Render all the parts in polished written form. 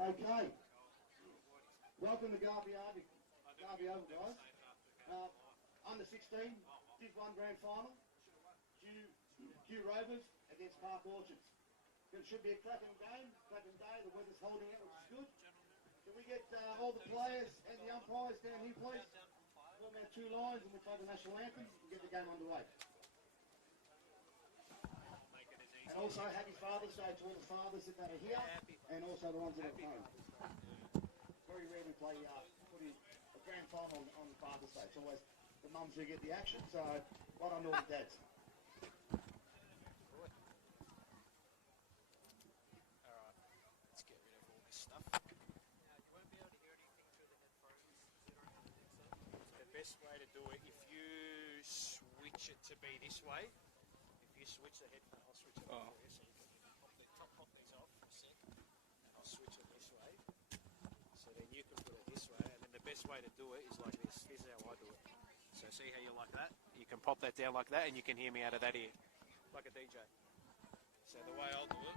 Okay. Welcome to Garvey Oval, guys. Under 16, Div 1 Grand Final. Rovers against Park Orchards. It should be a cracking game, cracking day. The weather's holding out, which is good. Can we get all the players and the umpires down here, please? Form our two lines and we'll play the national anthem and get the game underway. And also, happy Father's Day to all the fathers that are here and also the ones that are at home. Very rare we play putting a grand final on Father's Day. It's always the mums who get the action, so well done to all the dads. Best way to do it, if you switch it to be this way, if you switch the headphone, I'll switch it over here so you can pop these off for a sec, and I'll switch it this way, so then you can put it this way, and then the best way to do it is like this. This is how I do it. So see how you like that? You can pop that down like that and you can hear me out of that ear, like a DJ. So the way I'll do it,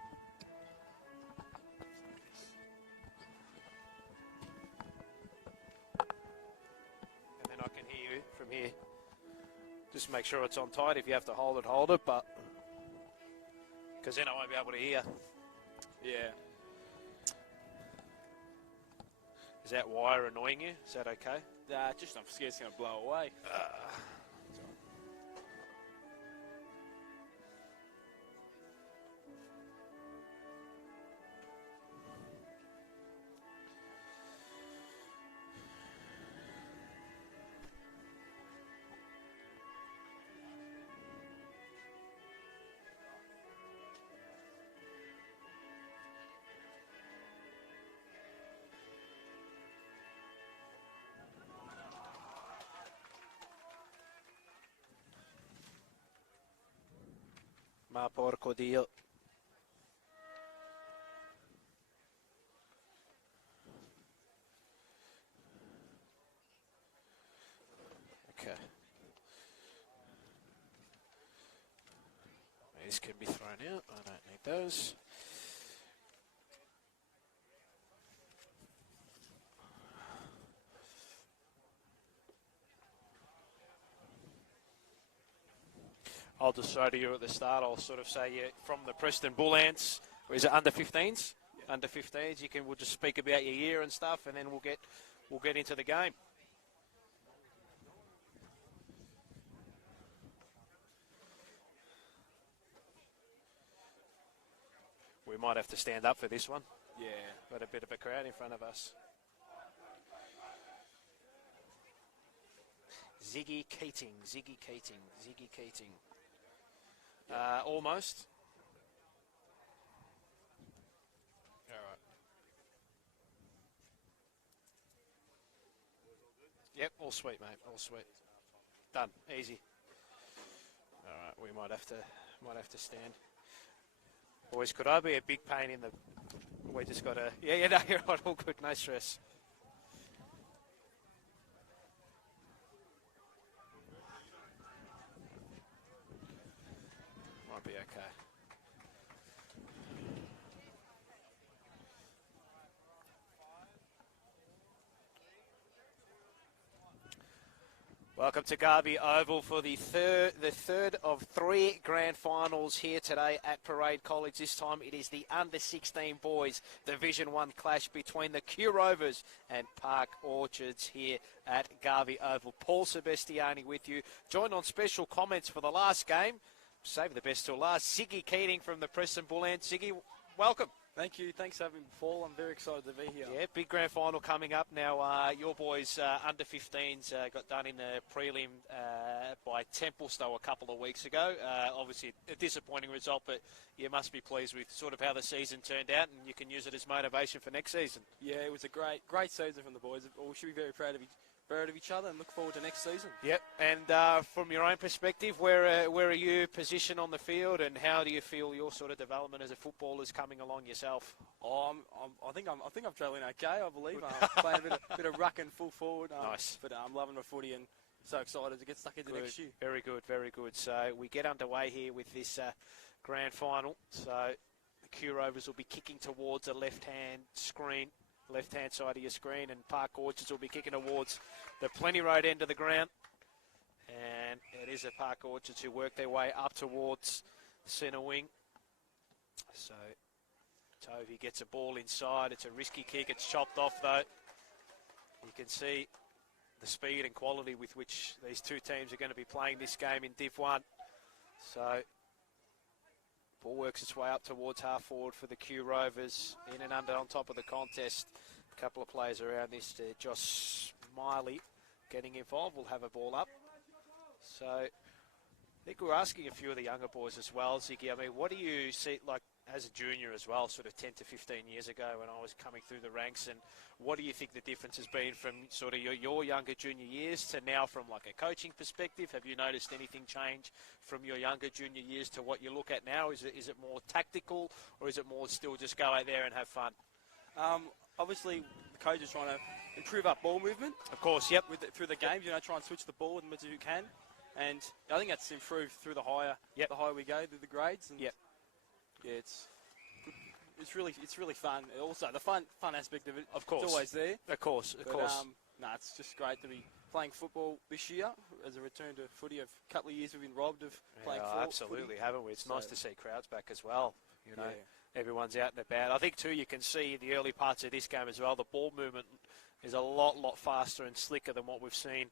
I can hear you from here. Just make sure it's on tight. If you have to hold it, but because then I won't be able to hear. Yeah. Is that wire annoying you? Is that okay? Just I'm scared it's going to blow away. Ma porco Dio. Okay. These can be thrown out. I don't need those. I'll just say to you at the start, I'll sort of say you're from the Preston Bull Ants. Or is it under 15s? Yeah. Under 15s. We'll just speak about your year and stuff, and then we'll get into the game. We might have to stand up for this one. Yeah. Got a bit of a crowd in front of us. Ziggy Keating. Almost. All right. Yep, all sweet, mate. All sweet. Done. Easy. All right, we might have to stand. Boys, could I be a big pain in the? We just got to. Yeah, no, you're right. All good. No stress. Might be okay. Welcome to Garvey Oval for the third of three grand finals here today at Parade College. This time it is the under-16 boys Division 1 clash between the Q Rovers and Park Orchards here at Garvey Oval. Paul Sebastiani with you, joined on special comments for the last game. Save the best till last. Ziggy Keating from the Preston Bull Ants. Ziggy, welcome. Thank you. Thanks for having me, Paul. I'm very excited to be here. Yeah, big grand final coming up now. Your boys under 15s got done in the prelim by Templestowe a couple of weeks ago. Obviously a disappointing result, but you must be pleased with sort of how the season turned out, and you can use it as motivation for next season. Yeah, it was a great season from the boys. We should be very proud of each other and look forward to next season. Yep, and from your own perspective, where are you positioned on the field, and how do you feel your sort of development as a footballer is coming along yourself? I think I'm travelling okay. I believe playing a bit of ruck and full forward. Nice, but I'm loving my footy and so excited to get stuck into next year. Very good, very good. So we get underway here with this grand final. So Q Rovers will be kicking towards a left-hand screen, left-hand side of your screen, and Park Orchards will be kicking towards the Plenty Road end of the ground. And it is the Park Orchards who work their way up towards centre wing. So Tovey gets a ball inside. It's a risky kick. It's chopped off, though. You can see the speed and quality with which these two teams are going to be playing this game in Div 1. So ball works its way up towards half forward for the Q Rovers. In and under on top of the contest. A couple of players around this. Josh Miley getting involved. We'll have a ball up. So I think we're asking a few of the younger boys as well, Ziggy. I mean, what do you see, like, as a junior as well, sort of 10 to 15 years ago when I was coming through the ranks, and what do you think the difference has been from sort of your younger junior years to now from, like, a coaching perspective? Have you noticed anything change from your younger junior years to what you look at now? Is it more tactical, or is it more still just go out there and have fun? Obviously, the coach is trying to improve our ball movement. Of course, yep. Through the games, try and switch the ball as much as you can. And I think that's improved through the higher we go through the grades. And yep. Yeah, it's really fun. Also, the fun aspect of it, of course, it's always there. Of course. It's just great to be playing football this year as a return to footy. A couple of years we've been robbed of playing football. Absolutely, footy. haven't we? It's nice to see crowds back as well. Everyone's out and about. I think too, you can see in the early parts of this game as well, the ball movement is a lot faster and slicker than what we've seen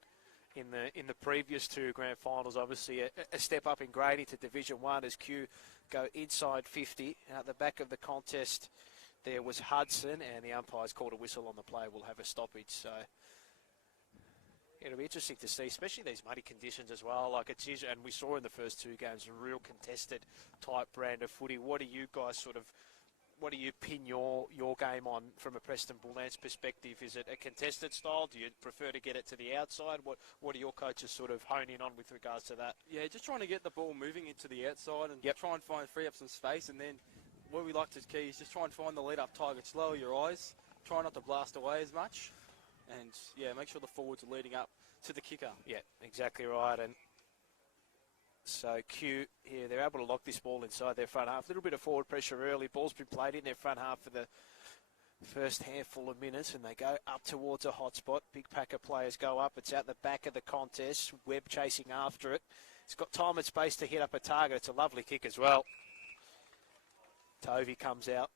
in the previous two grand finals. Obviously a step up in grading to Division 1 as Q go inside 50. And at the back of the contest there was Hudson, and the umpires called a whistle on the play. We'll have a stoppage. So it'll be interesting to see, especially these muddy conditions as well. Like it's usually, and we saw in the first two games, a real contested type brand of footy. What do you guys what do you pin your game on from a Preston Bullants perspective? Is it a contested style? Do you prefer to get it to the outside? What are your coaches sort of hone in on with regards to that? Yeah, just trying to get the ball moving into the outside and try and free up some space. And then what we like to key is just try and find the lead-up targets. Lower your eyes. Try not to blast away as much. And, make sure the forwards are leading up to the kicker. Yeah, exactly right. And so Q here, they're able to lock this ball inside their front half. A little bit of forward pressure early. Ball's been played in their front half for the first handful of minutes, and they go up towards a hot spot. Big pack of players go up. It's out the back of the contest. Webb chasing after it. It's got time and space to hit up a target. It's a lovely kick as well. Tovey comes out,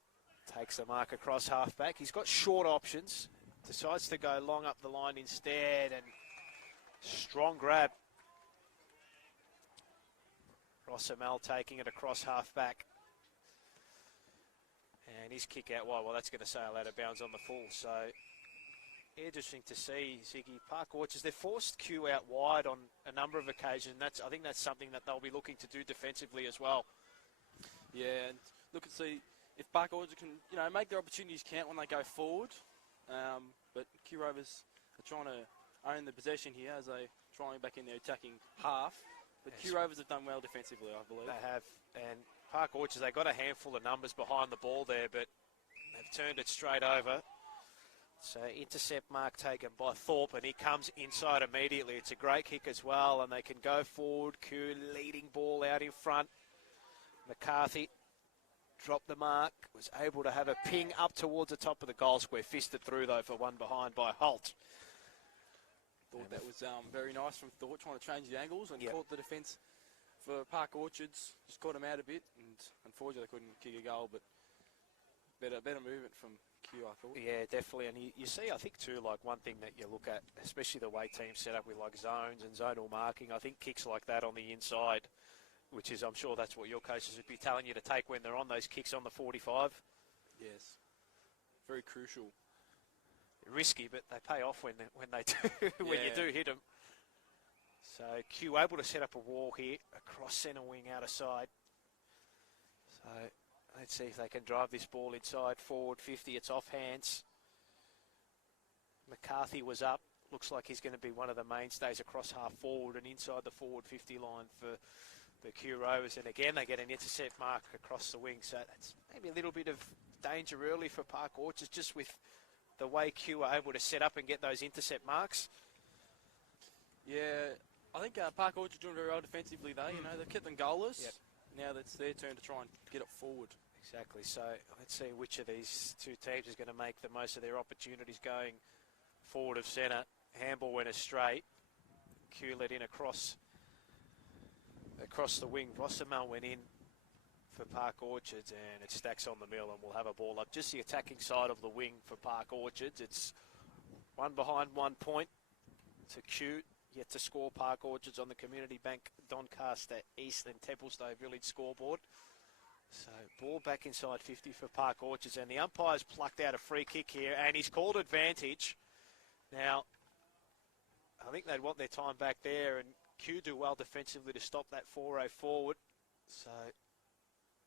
takes the mark across half-back. He's got short options. Decides to go long up the line instead, and strong grab. Rosamel taking it across half-back. And his kick out wide, well, that's going to sail out of bounds on the full. So, interesting to see, Ziggy. Park Orchards, they've forced Q out wide on a number of occasions. I think that's something that they'll be looking to do defensively as well. Yeah, and look and see if Park Orchards can, make their opportunities count when they go forward. But Q Rovers are trying to own the possession here as they trying back in their attacking half. But yes. Q Rovers have done well defensively, I believe. They have. And Park Orchards, they got a handful of numbers behind the ball there, but they've turned it straight over. So intercept mark taken by Thorpe, and he comes inside immediately. It's a great kick as well, and they can go forward. Q leading ball out in front. McCarthy dropped the mark, was able to have a ping up towards the top of the goal square. Fisted through, though, for one behind by Holt. Thought that was very nice from Thorpe, trying to change the angles and caught the defence for Park Orchards. Just caught him out a bit, and unfortunately they couldn't kick a goal, but better movement from Q, I thought. Yeah, definitely. And you see, I think, too, like one thing that you look at, especially the way teams set up with like zones and zonal marking, I think kicks like that on the inside, which is, I'm sure that's what your coaches would be telling you to take when they're on those kicks on the 45. Yes. Very crucial. Risky, but they pay off when they do, when you do hit them. So Q able to set up a wall here across centre wing out of side. So let's see if they can drive this ball inside forward 50. It's off hands. McCarthy was up. Looks like he's going to be one of the mainstays across half forward and inside the forward 50 line for the Q Rovers. And again, they get an intercept mark across the wing. So that's maybe a little bit of danger early for Park Orchards, just with the way Q are able to set up and get those intercept marks. Yeah, I think Park Orchard's doing very well defensively though. They've kept them goalless. Yep. Now it's their turn to try and get it forward. Exactly. So let's see which of these two teams is going to make the most of their opportunities going forward of centre. Handball went astray. Q let in across the wing. Rossomel went in for Park Orchards, and it stacks on the mill, and we'll have a ball up. Just the attacking side of the wing for Park Orchards. It's one behind 1 point to Q. Yet to score. Park Orchards on the Community Bank Doncaster East and Templestowe Village scoreboard. So ball back inside 50 for Park Orchards, and the umpire's plucked out a free kick here, and he's called advantage. Now, I think they'd want their time back there, and Q do well defensively to stop that 4-0 forward. So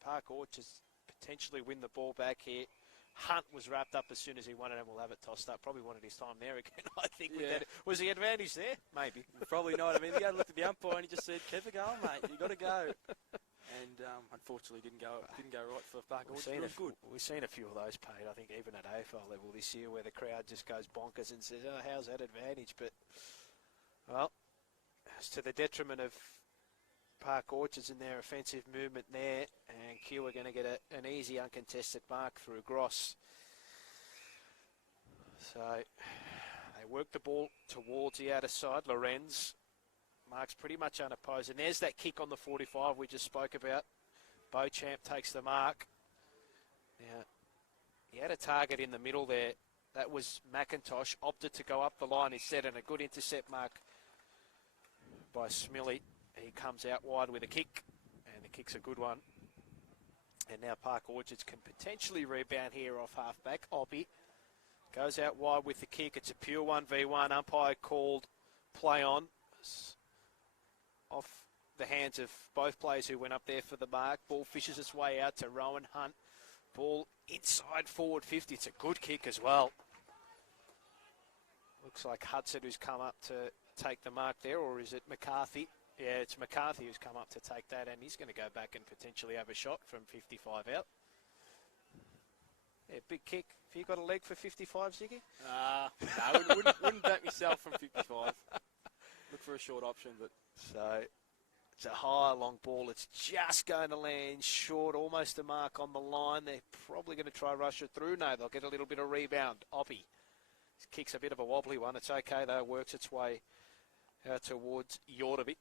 Park Orchards potentially win the ball back here. Hunt was wrapped up as soon as he won it, and we'll have it tossed up. Probably wanted his time there again, I think. Yeah. With that. Was the advantage there? Maybe. Probably not. I mean, the guy looked at the umpire and he just said, "Keep it going, mate. You got to go." And unfortunately, didn't go right for Park Orchards. It was good. We've seen a few of those paid, I think, even at AFL level this year, where the crowd just goes bonkers and says, "Oh, how's that advantage?" But well, it's to the detriment of Park Orchards in their offensive movement there, and Q are going to get an easy uncontested mark through Gross. So they work the ball towards the outer side. Lorenz marks pretty much unopposed, and there's that kick on the 45 we just spoke about. Beauchamp takes the mark. Now, he had a target in the middle there. That was McIntosh, opted to go up the line instead, and a good intercept mark by Smilly. He comes out wide with a kick, and the kick's a good one. And now Park Orchards can potentially rebound here off halfback. Oppie goes out wide with the kick. It's a pure 1v1. Umpire called play on. Off the hands of both players who went up there for the mark. Ball fishes its way out to Rowan Hunt. Ball inside forward 50. It's a good kick as well. Looks like Hudson who's come up to take the mark there, or is it McCarthy? Yeah, it's McCarthy who's come up to take that, and he's going to go back and potentially have a shot from 55 out. Yeah, big kick. Have you got a leg for 55, Ziggy? No, wouldn't back myself from 55. Look for a short option, but... So, it's a high, long ball. It's just going to land short, almost a mark on the line. They're probably going to try rush it through. No, they'll get a little bit of rebound. Oppie. His kick's a bit of a wobbly one. It's okay, though. It works its way out towards Jordovic.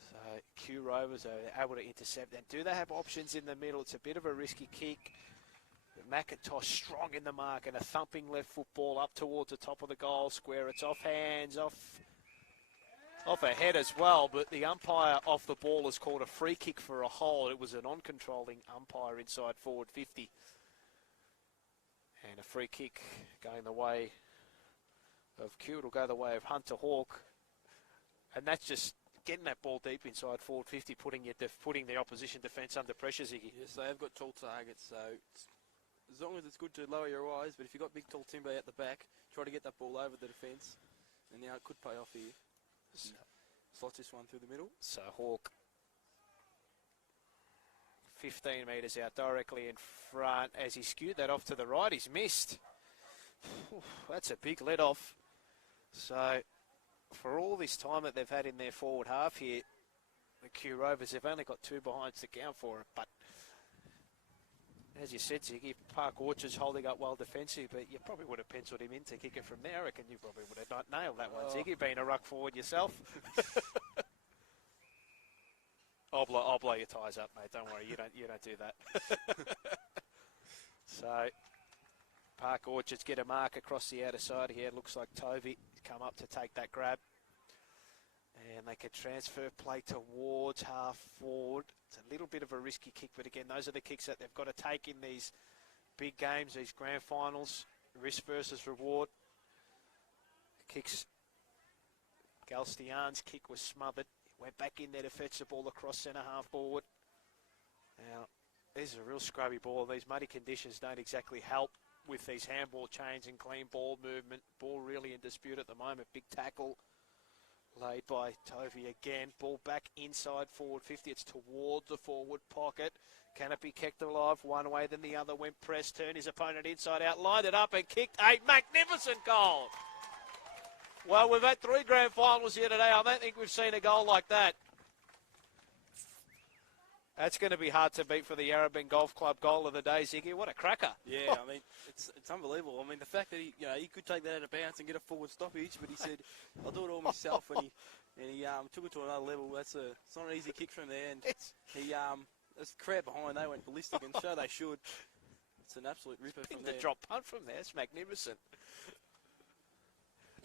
So, Q Rovers are able to intercept. And do they have options in the middle? It's a bit of a risky kick. McIntosh strong in the mark, and a thumping left foot ball up towards the top of the goal square. It's off hands, off a head as well, but the umpire off the ball has called a free kick for a hold. It was a non-controlling umpire inside forward 50. And a free kick going the way of Q. It'll go the way of Hunter Hawk. And that's just getting that ball deep inside forward 50, putting the opposition defence under pressure, Ziggy. Yes, they have got tall targets, so as long as it's good to lower your eyes, but if you've got big tall timber at the back, try to get that ball over the defence, and now it could pay off here. Slots this one through the middle. So Hawk, 15 metres out directly in front. As he skewed that off to the right, he's missed. That's a big let off. So for all this time that they've had in their forward half here, the Q Rovers, they've only got two behinds to count for it. But as you said, Ziggy, Park Orchard's holding up well defensive, but you probably would have penciled him in to kick it from there. I reckon you probably would have not nailed that one, Ziggy, being a ruck forward yourself. I'll blow your ties up, mate. Don't worry, you don't do that. So Park Orchards get a mark across the outer side here. It looks like Tovey come up to take that grab. And they can transfer play towards half forward. It's a little bit of a risky kick, but again, those are the kicks that they've got to take in these big games, these grand finals. Risk versus reward. Kicks. Galstian's kick was smothered. Went back in there to fetch the ball across centre half forward. Now, this is a real scrubby ball. These muddy conditions don't exactly help with these handball chains and clean ball movement. Ball really in dispute at the moment. Big tackle laid by Tovey again. Ball back inside forward 50. It's towards the forward pocket. Can it be kept alive? One way, then the other. Went press, turned his opponent inside out, lined it up and kicked a magnificent goal. Well, we've had 3 grand finals here today. I don't think we've seen a goal like that. That's going to be hard to beat for the Yarrabeen Golf Club goal of the day, Ziggy. What a cracker. Yeah, I mean, it's unbelievable. I mean, the fact that he could take that out of bounds and get a forward stoppage, but he said, I'll do it all myself, and he took it to another level. It's not an easy kick from there, and there's the crowd behind, they went ballistic, and so they should. It's an absolute ripper from there. The drop punt from there, it's magnificent.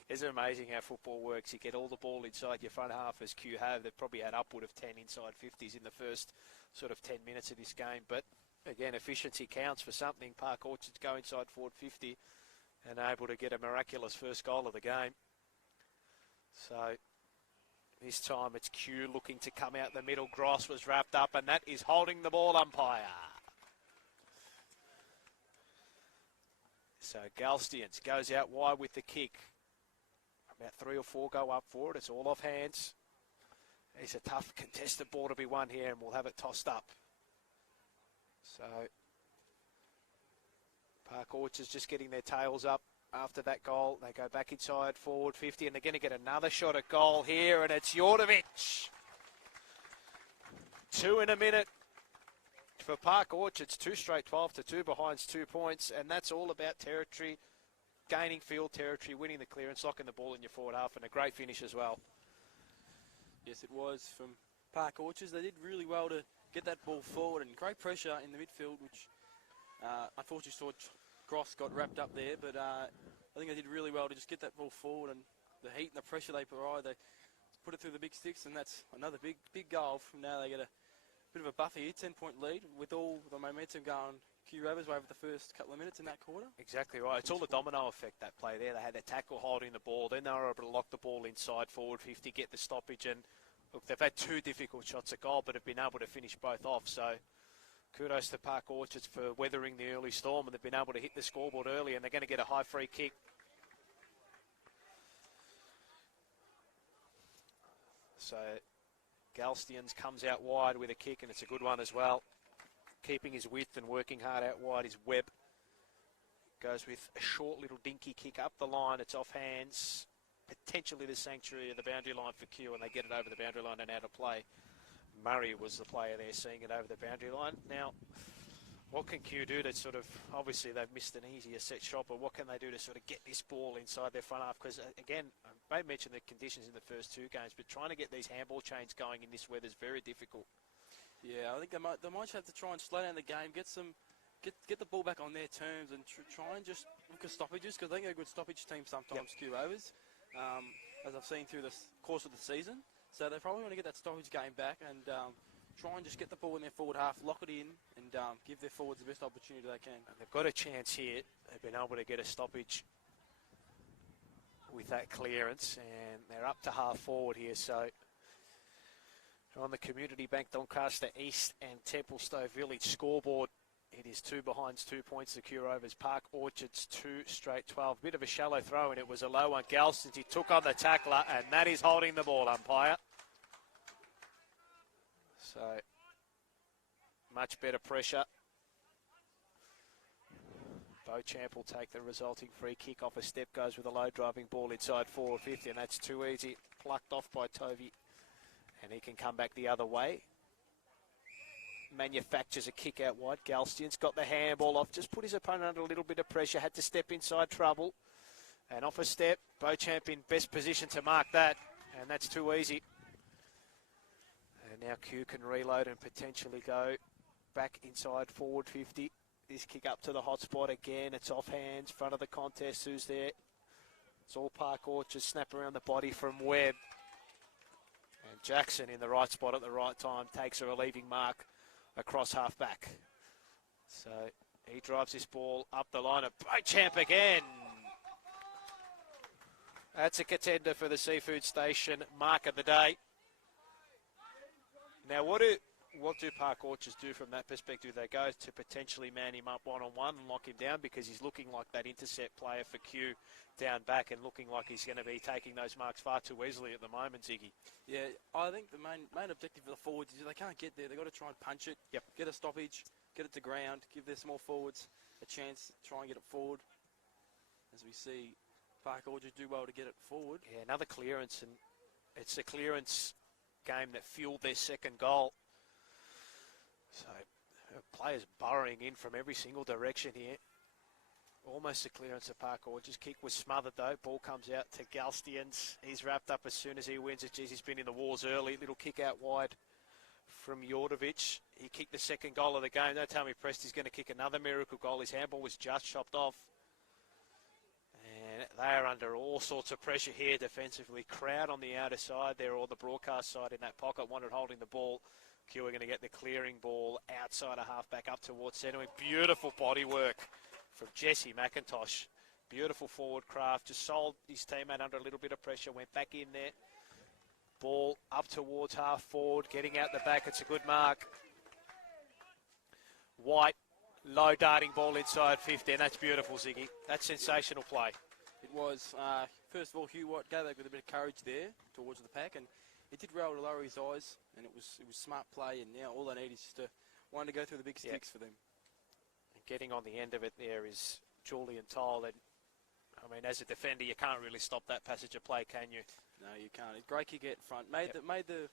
Isn't it amazing how football works? You get all the ball inside your front half, as Q have. They've probably had upward of 10 inside 50s in the first sort of 10 minutes of this game. But, again, efficiency counts for something. Park Orchards go inside forward 50 and able to get a miraculous first goal of the game. So, this time it's Q looking to come out the middle. Gross was wrapped up, and that is holding the ball, umpire. So, Galstians goes out wide with the kick. About 3 or 4 go up for it. It's all off hands. It's a tough contested ball to be won here, and we'll have it tossed up. So, Park Orchards just getting their tails up after that goal. They go back inside forward 50, and they're going to get another shot at goal here, and it's Jordovic. 2 in a minute for Park Orchards. 2 straight 12 to 2 behinds 2 points, and that's all about territory. Gaining field territory, winning the clearance, locking the ball in your forward half, and a great finish as well. Yes, it was from Park Orchards. They did really well to get that ball forward, and great pressure in the midfield, which unfortunately saw Gross got wrapped up there, but I think they did really well to just get that ball forward, and the heat and the pressure they provide, they put it through the big sticks, and that's another big goal. From now they get a bit of a buffer here, 10-point lead, with all the momentum going Q Rovers over the first couple of minutes in that quarter. Exactly right. It's all the domino effect, that play there. They had their tackle holding the ball. Then they were able to lock the ball inside forward 50, get the stoppage. And look, they've had 2 difficult shots at goal, but have been able to finish both off. So kudos to Park Orchards for weathering the early storm, and they've been able to hit the scoreboard early, and they're going to get a high free kick. So Galstians comes out wide with a kick, and it's a good one as well. Keeping his width and working hard out wide is Webb. Goes with a short little dinky kick up the line. It's off hands. Potentially the sanctuary of the boundary line for Q, and they get it over the boundary line and out of play. Murray was the player there seeing it over the boundary line. Now, what can Q do to sort of, obviously they've missed an easier set shot, but what can they do to sort of get this ball inside their front half? Because again, I may mention the conditions in the first 2 games, but trying to get these handball chains going in this weather is very difficult. Yeah, I think they might have to try and slow down the game, get the ball back on their terms, and try and just look at stoppages, because I think they're a good stoppage team sometimes, Q Rovers, as I've seen through the course of the season. So they probably want to get that stoppage game back and try and just get the ball in their forward half, lock it in, and give their forwards the best opportunity they can. And they've got a chance here. They've been able to get a stoppage with that clearance, and they're up to half forward here, so on the Community Bank Doncaster East and Templestowe Village scoreboard, it is 2 behinds 2 points to Q Rovers. Park Orchards 2 straight 12. Bit of a shallow throw, and it was a low one. Galston, he took on the tackler, and that is holding the ball, umpire. So much better pressure. Beauchamp will take the resulting free kick off a step, goes with a low driving ball inside 450, and that's too easy. Plucked off by Tovey, and he can come back the other way. Manufactures a kick out wide. Galstian's got the handball off, just put his opponent under a little bit of pressure, had to step inside trouble. And off a step, Beauchamp in best position to mark that, and that's too easy. And now Q can reload and potentially go back inside forward 50. This kick up to the hot spot again. It's off hands, front of the contest. Who's there? It's all Park Orchard. Snap around the body from Webb. And Jackson in the right spot at the right time takes a relieving mark across half back. So he drives this ball up the line of Beauchamp again. That's a contender for the Seafood Station mark of the day. Now, what do Park Orchards do from that perspective? They go to potentially man him up one-on-one and lock him down, because he's looking like that intercept player for Q down back, and looking like he's going to be taking those marks far too easily at the moment, Ziggy. Yeah, I think the main objective for the forwards is if they can't get there, they've got to try and punch it, get a stoppage, get it to ground, give their small forwards a chance to try and get it forward. As we see Park Orchard do well to get it forward. Yeah, another clearance, and it's a clearance game that fueled their second goal. So players burrowing in from every single direction here. Almost a clearance of Park Orchards. Kick was smothered though. Ball comes out to Galstians. He's wrapped up as soon as he wins it. Geez, he's been in the wars early. Little kick out wide from Jordovic. He kicked the second goal of the game. Don't tell me Presty's going to kick another miracle goal. His handball was just chopped off. And they are under all sorts of pressure here defensively. Crowd on the outer side there, or the broadcast side in that pocket. Wanted holding the ball. Q are going to get the clearing ball outside a half-back up towards centre. Beautiful body work from Jesse McIntosh. Beautiful forward craft. Just sold his teammate under a little bit of pressure. Went back in there. Ball up towards half forward. Getting out the back. It's a good mark. White. Low darting ball inside 50. And that's beautiful, Ziggy. That's sensational play. It was. First of all, Hugh White gave that with a bit of courage there towards the pack. And it did well to lower his eyes. And it was smart play. And now all they need is just to want to go through the big sticks for them. Getting on the end of it there is Julian Toll. And, I mean, as a defender, you can't really stop that passage of play, can you? No, you can't. Great kick out front. Made the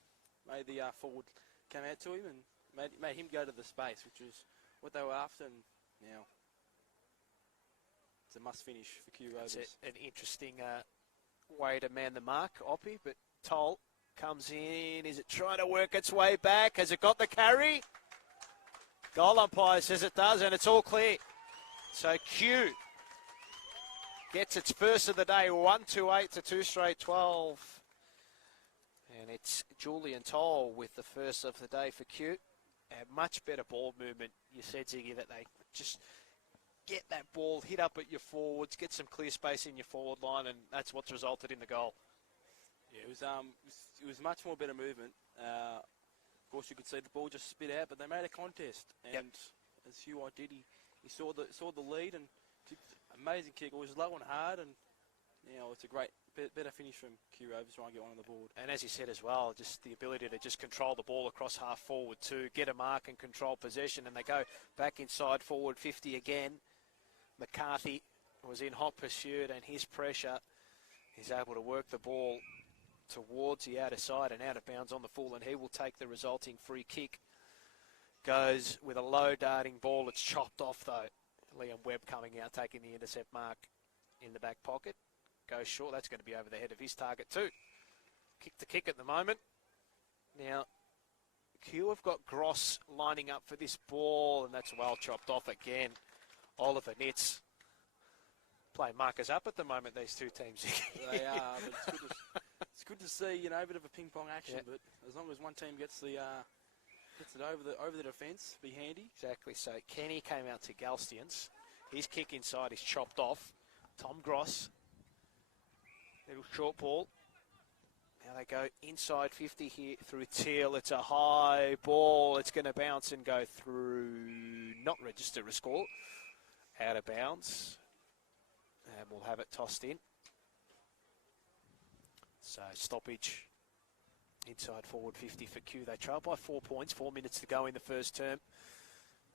forward come out to him and made him go to the space, which was what they were after. And now it's a must finish for Q Rovers. It's an interesting way to man the mark, Oppie. But Toll comes in. Is it trying to work its way back? Has it got the carry? Goal umpire says it does, and it's all clear. So Q gets its first of the day, 1-2-8 to 2 straight 12. And it's Julian Toll with the first of the day for Q. A much better ball movement. You said, Ziggy, that they just get that ball, hit up at your forwards, get some clear space in your forward line, and that's what's resulted in the goal. Yeah, it was much more better movement. Of course, you could see the ball just spit out, but they made a contest. And as Hugh White did, he saw the lead and amazing kick. It was low and hard, and it's a great, better finish from Q Rovers trying to get one on the board. And as you said as well, just the ability to just control the ball across half forward to get a mark and control possession. And they go back inside forward 50 again. McCarthy was in hot pursuit, and his pressure, he's able to work the ball towards the outer side and out of bounds on the full, and he will take the resulting free kick. Goes with a low darting ball. It's chopped off though. Liam Webb coming out, taking the intercept mark in the back pocket. Goes short. That's going to be over the head of his target too. Kick to kick at the moment. Now, Q have got Gross lining up for this ball, and that's well chopped off again. Oliver Nitz playing markers up at the moment, these two teams. They are, but it's good to see, a bit of a ping-pong action, but as long as one team gets it over the defence, be handy. Exactly. So Kenny came out to Galstians. His kick inside is chopped off. Tom Gross. Little short ball. Now they go inside 50 here through Teal. It's a high ball. It's going to bounce and go through, not register a score. Out of bounds. And we'll have it tossed in. So stoppage inside forward 50 for Q. They trail by 4 points, 4 minutes to go in the first term.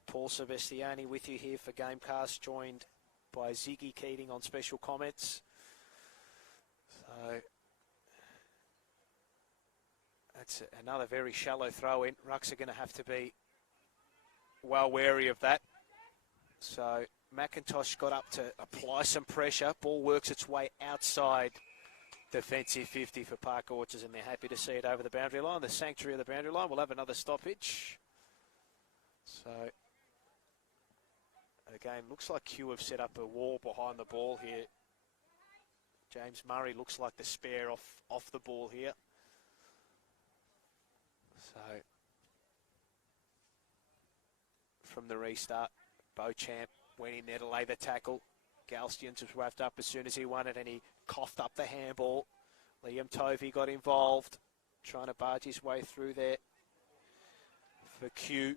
Paul Silvestiani with you here for Gamecast, joined by Ziggy Keating on special comments. So that's another very shallow throw in. Rucks are going to have to be well wary of that. So McIntosh got up to apply some pressure. Ball works its way outside defensive 50 for Park Orchards, and they're happy to see it over the boundary line. The sanctuary of the boundary line will have another stoppage. So, again, looks like Q have set up a wall behind the ball here. James Murray looks like the spare off the ball here. So, from the restart, Beauchamp went in there to lay the tackle. Galstians was wrapped up as soon as he won it, and he coughed up the handball. Liam Tovey got involved, trying to barge his way through there for Q.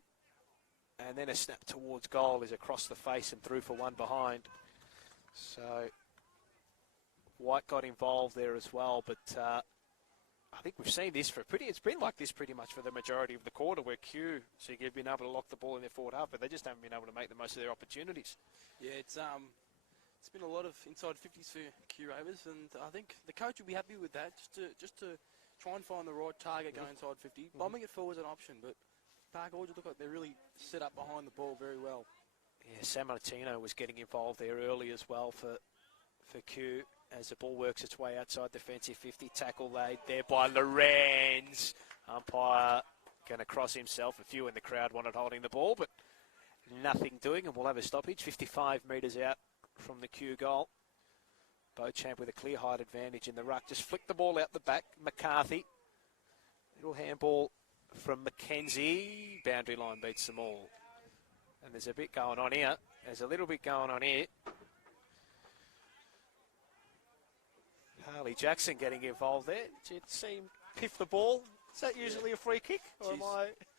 And then a snap towards goal is across the face and through for one behind. So White got involved there as well, but I think we've seen this it's been like this pretty much for the majority of the quarter, where Q, so you've been able to lock the ball in their forward half, but they just haven't been able to make the most of their opportunities. Yeah, it's been a lot of inside 50s for Q Rovers, and I think the coach will be happy with that, just to try and find the right target going inside 50. Bombing it forward is an option, but Park Orchard look like they're really set up behind the ball very well. Yeah, San Martino was getting involved there early as well for Q as the ball works its way outside defensive 50. Tackle laid there by Lorenz. Umpire going to cross himself. A few in the crowd wanted holding the ball, but nothing doing, and we'll have a stoppage. 55 metres out from the Q goal. Beauchamp with a clear height advantage in the ruck. Just flicked the ball out the back. McCarthy. Little handball from Mackenzie. Boundary line beats them all. And there's a bit going on here. There's a little bit going on here. Harley Jackson getting involved there. Did you see him piff the ball? Is that usually a free kick? Or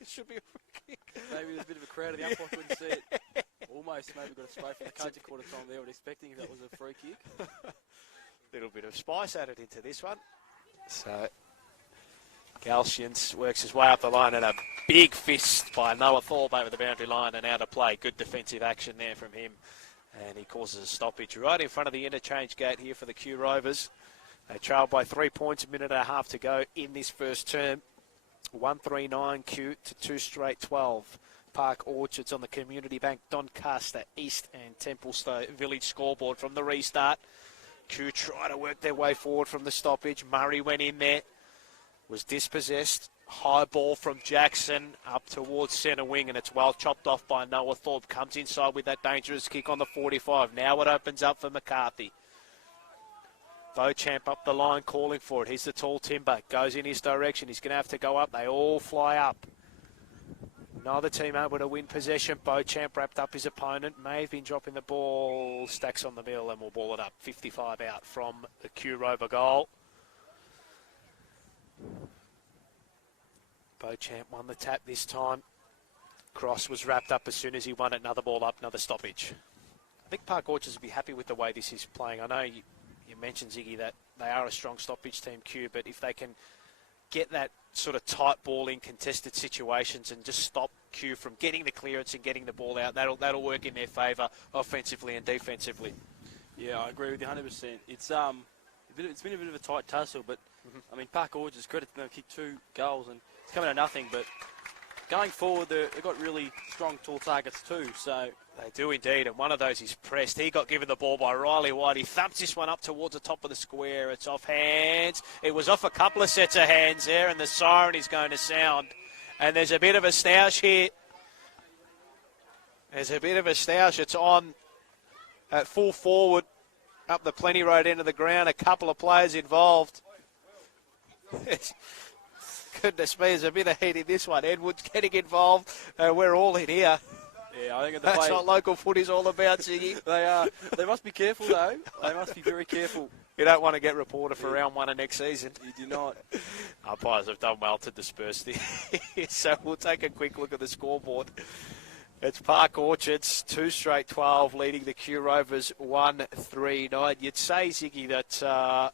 it should be a free kick. Maybe there's a bit of a crowd of the umpire couldn't see it. Almost maybe got a spray from the coach at quarter time there. I was expecting if that was a free kick. Little bit of spice added into this one. So Galshians works his way up the line, and a big fist by Noah Thorpe over the boundary line and out of play. Good defensive action there from him. And he causes a stoppage right in front of the interchange gate here for the Q Rovers. They trail by 3 points, a minute and a half to go in this first term. 139 Q to 2 straight 12. Park Orchards on the Community Bank, Doncaster East and Templestowe Village scoreboard from the restart. Q try to work their way forward from the stoppage. Murray went in there, was dispossessed. High ball from Jackson up towards centre wing, and it's well chopped off by Noah Thorpe. Comes inside with that dangerous kick on the 45. Now it opens up for McCarthy. Beauchamp up the line calling for it. He's the tall timber. Goes in his direction. He's going to have to go up. They all fly up. Neither team able to win possession. Beauchamp wrapped up his opponent. May have been dropping the ball. Stacks on the middle and will ball it up. 55 out from the Q Rover goal. Beauchamp won the tap this time. Cross was wrapped up as soon as he won it. Another ball up, another stoppage. I think Park Orchards will be happy with the way this is playing. I know you mentioned, Ziggy, that they are a strong stoppage team, Q, but if they can get that sort of tight ball in contested situations and just stop Q from getting the clearance and getting the ball out, that'll work in their favour offensively and defensively. Yeah, I agree with you 100%. It's been a bit of a tight tussle, but I mean, Park Orchards, credit to them, kicked 2 goals and it's coming to nothing, but going forward, they've got really strong, tall targets too, so... They do indeed, and one of those is pressed. He got given the ball by Riley White. He thumps this one up towards the top of the square. It's off hands. It was off a couple of sets of hands there, and the siren is going to sound. And there's a bit of a stoush here. There's a bit of a stoush. It's on at full forward up the Plenty Road end of the ground. A couple of players involved. Goodness me, there's a bit of heat in this one. Edwards getting involved. We're all in here. Yeah, I think that's what local footy's all about, Ziggy. They are. They must be careful, though. They must be very careful. You don't want to get reported for round 1 of next season. You do not. Umpires have done well to disperse this. So we'll take a quick look at the scoreboard. It's Park Orchards, 2 straight 12, leading the Q Rovers 1-3-9. You'd say, Ziggy, that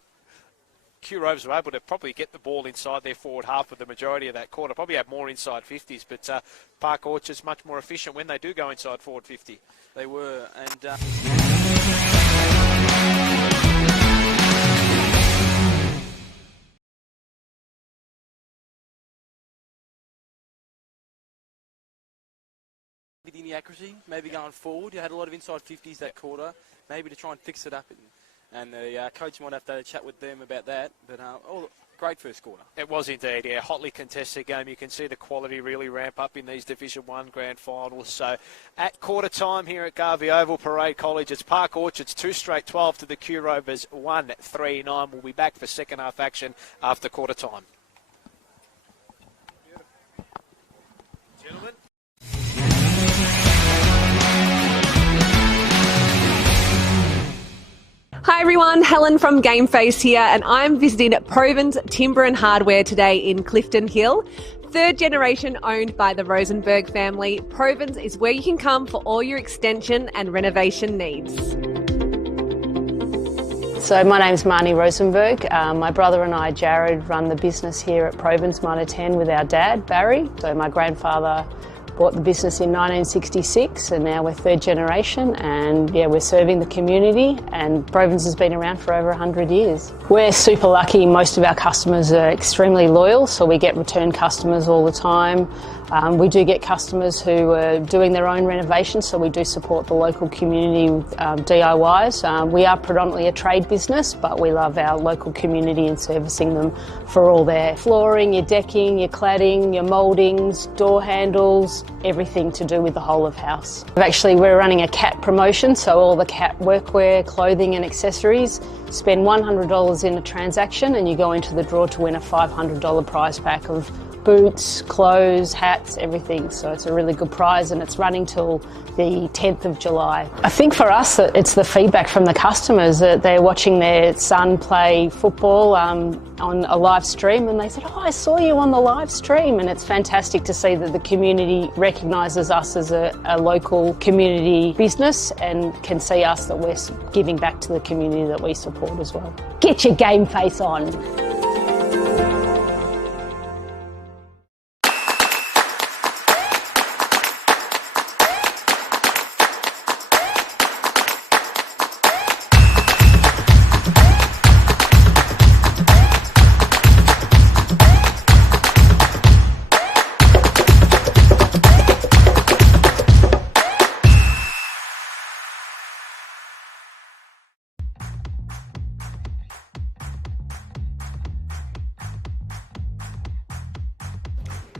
Q Rovers were able to probably get the ball inside their forward half with the majority of that quarter. Probably have more inside 50s, but Park Orchards much more efficient when they do go inside forward 50. They were, and... the accuracy, maybe going forward. You had a lot of inside 50s that quarter, maybe to try and fix it up. And the coach might have to chat with them about that. But great first quarter. It was indeed, yeah. Hotly contested game. You can see the quality really ramp up in these Division 1 grand finals. So at quarter time here at Garvey Oval, Parade College, it's Park Orchards 2 straight 12 to the Q Rovers 1-3-9. We'll be back for second half action after quarter time. Gentlemen. Hi everyone, Helen from Game Face here, and I'm visiting Proven's Timber and Hardware today in Clifton Hill. 3rd generation owned by the Rosenberg family, Proven's is where you can come for all your extension and renovation needs. So my name's Marnie Rosenberg. My brother and I, Jared, run the business here at Proven's Minor 10 with our dad, Barry. So my grandfather bought the business in 1966 and now we're 3rd generation, and yeah, we're serving the community, and Proven's has been around for over 100 years. We're super lucky. Most of our customers are extremely loyal, so we get return customers all the time. We do get customers who are doing their own renovations, so we do support the local community with DIYs. We are predominantly a trade business, but we love our local community and servicing them for all their flooring, your decking, your cladding, your mouldings, door handles, everything to do with the whole of house. We're running a cat promotion, so all the cat workwear, clothing and accessories. Spend $100 in a transaction and you go into the draw to win a $500 prize pack of boots, clothes, hats, everything. So it's a really good prize and it's running till the 10th of July. I think for us it's the feedback from the customers that they're watching their son play football on a live stream and they said, "Oh, I saw you on the live stream," and it's fantastic to see that the community recognises us as a local community business and can see us that we're giving back to the community that we support as well. Get your game face on.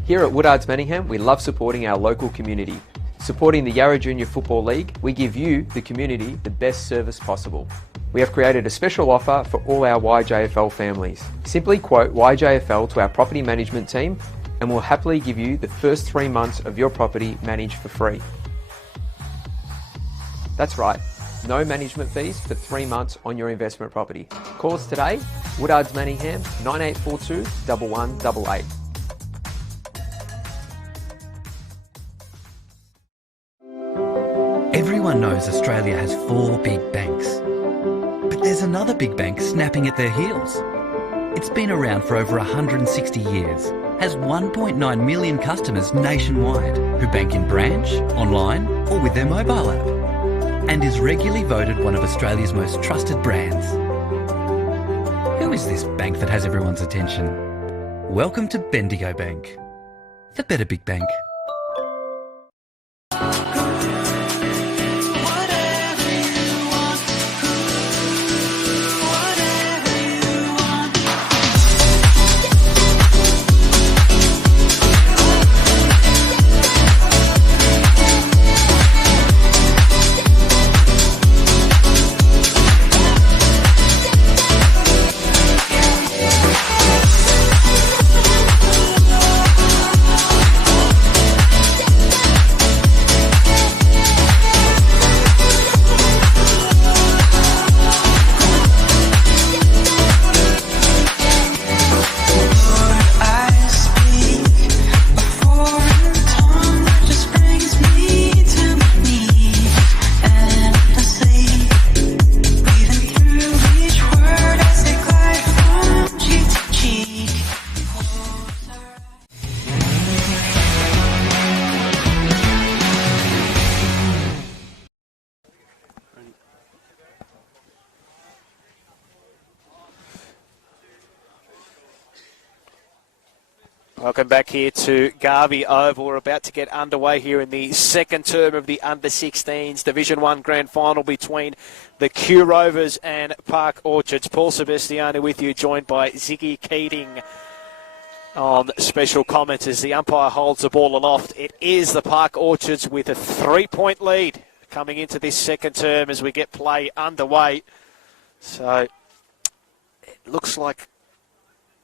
Here at Woodards Manningham, we love supporting our local community. Supporting the Yarra Junior Football League, we give you, the community, the best service possible. We have created a special offer for all our YJFL families. Simply quote YJFL to our property management team and we'll happily give you the first 3 months of your property managed for free. That's right, no management fees for 3 months on your investment property. Call us today, Woodards Manningham, 9842 1188. Everyone knows Australia has 4 big banks. But there's another big bank snapping at their heels. It's been around for over 160 years, has 1.9 million customers nationwide who bank in branch, online or with their mobile app, and is regularly voted one of Australia's most trusted brands. Who is this bank that has everyone's attention? Welcome to Bendigo Bank, the better big bank. Welcome back here to Garvey Oval. We're about to get underway here in the second term of the Under-16s Division 1 Grand Final between the Q Rovers and Park Orchards. Paul Sebastiani with you, joined by Ziggy Keating on special comments as the umpire holds the ball aloft. It is the Park Orchards with a 3-point lead coming into this second term as we get play underway. So it looks like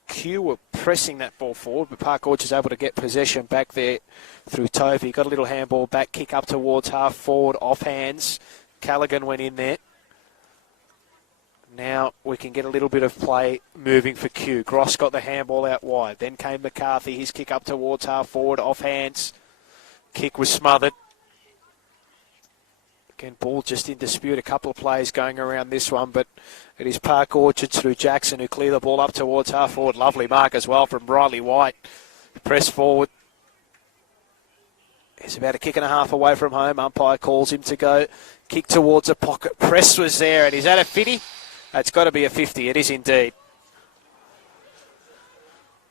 Q were pressing that ball forward, but Park Orchards able to get possession back there through Tovey. Got a little handball back, kick up towards half forward, off hands. Callaghan went in there. Now we can get a little bit of play moving for Q. Gross got the handball out wide. Then came McCarthy, his kick up towards half forward, off hands. Kick was smothered. Again, ball just in dispute. A couple of plays going around this one, but it is Park Orchards through Jackson who clear the ball up towards half forward. Lovely mark as well from Riley White. Press forward. He's about a kick and a half away from home. Umpire calls him to go. Kick towards a pocket. Press was there, and is that a 50? It's got to be a 50. It is indeed.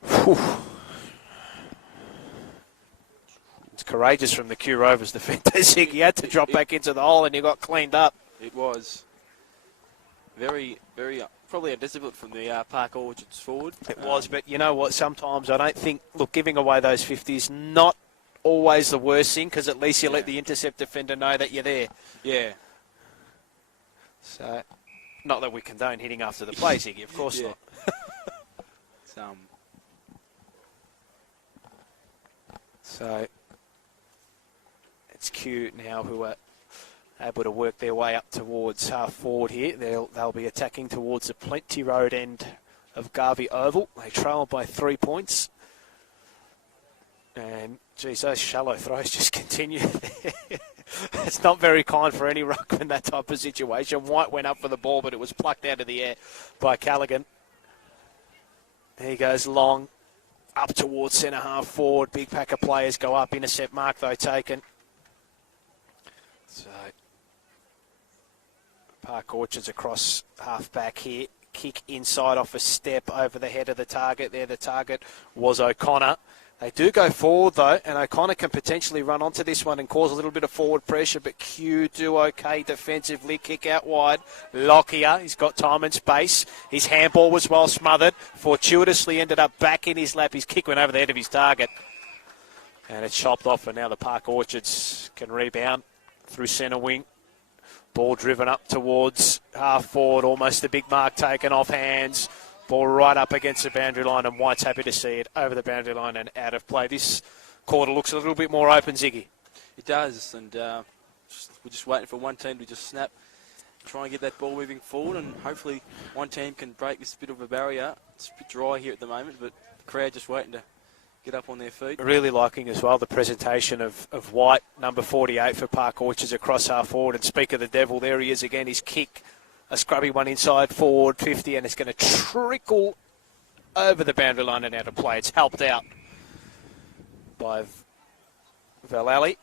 Whew. courageous from the Q Rovers defenders. He had to drop back into the hole and he got cleaned up. It was very, very probably a discipline from the Park Orchards forward. It was, but you know what? Sometimes I don't think, look, giving away those 50s not always the worst thing, because at least you let the intercept defender know that you're there. Yeah. So, not that we condone hitting after the play, Ziggy, of course not. So, it's Q now who are able to work their way up towards half forward here. They'll be attacking towards the Plenty Road end of Garvey Oval. They trail by 3 points. And, geez, those shallow throws just continue. It's not very kind for any ruckman in that type of situation. White went up for the ball, but it was plucked out of the air by Callaghan. He goes long, up towards centre half forward. Big pack of players go up. Intercept mark, though, taken. So, Park Orchards across half back here. Kick inside off a step over the head of the target there. The target was O'Connor. They do go forward, though, and O'Connor can potentially run onto this one and cause a little bit of forward pressure, but Q do okay defensively. Kick out wide. Lockyer, he's got time and space. His handball was well smothered. Fortuitously ended up back in his lap. His kick went over the head of his target. And it's chopped off, and now the Park Orchards can rebound through centre wing. Ball driven up towards half forward. Almost a big mark taken off hands. Ball right up against the boundary line, and White's happy to see it over the boundary line and out of play. This quarter looks a little bit more open, Ziggy. It does, and we're just waiting for one team to just snap, try and get that ball moving forward, and hopefully one team can break this bit of a barrier. It's a bit dry here at the moment, but the crowd just waiting to get up on their feet. Really liking as well the presentation of White, number 48 for Park Orchards across half forward. And speak of the devil, there he is again, his kick. A scrubby one inside forward 50, and it's going to trickle over the boundary line and out of play. It's helped out by Valali,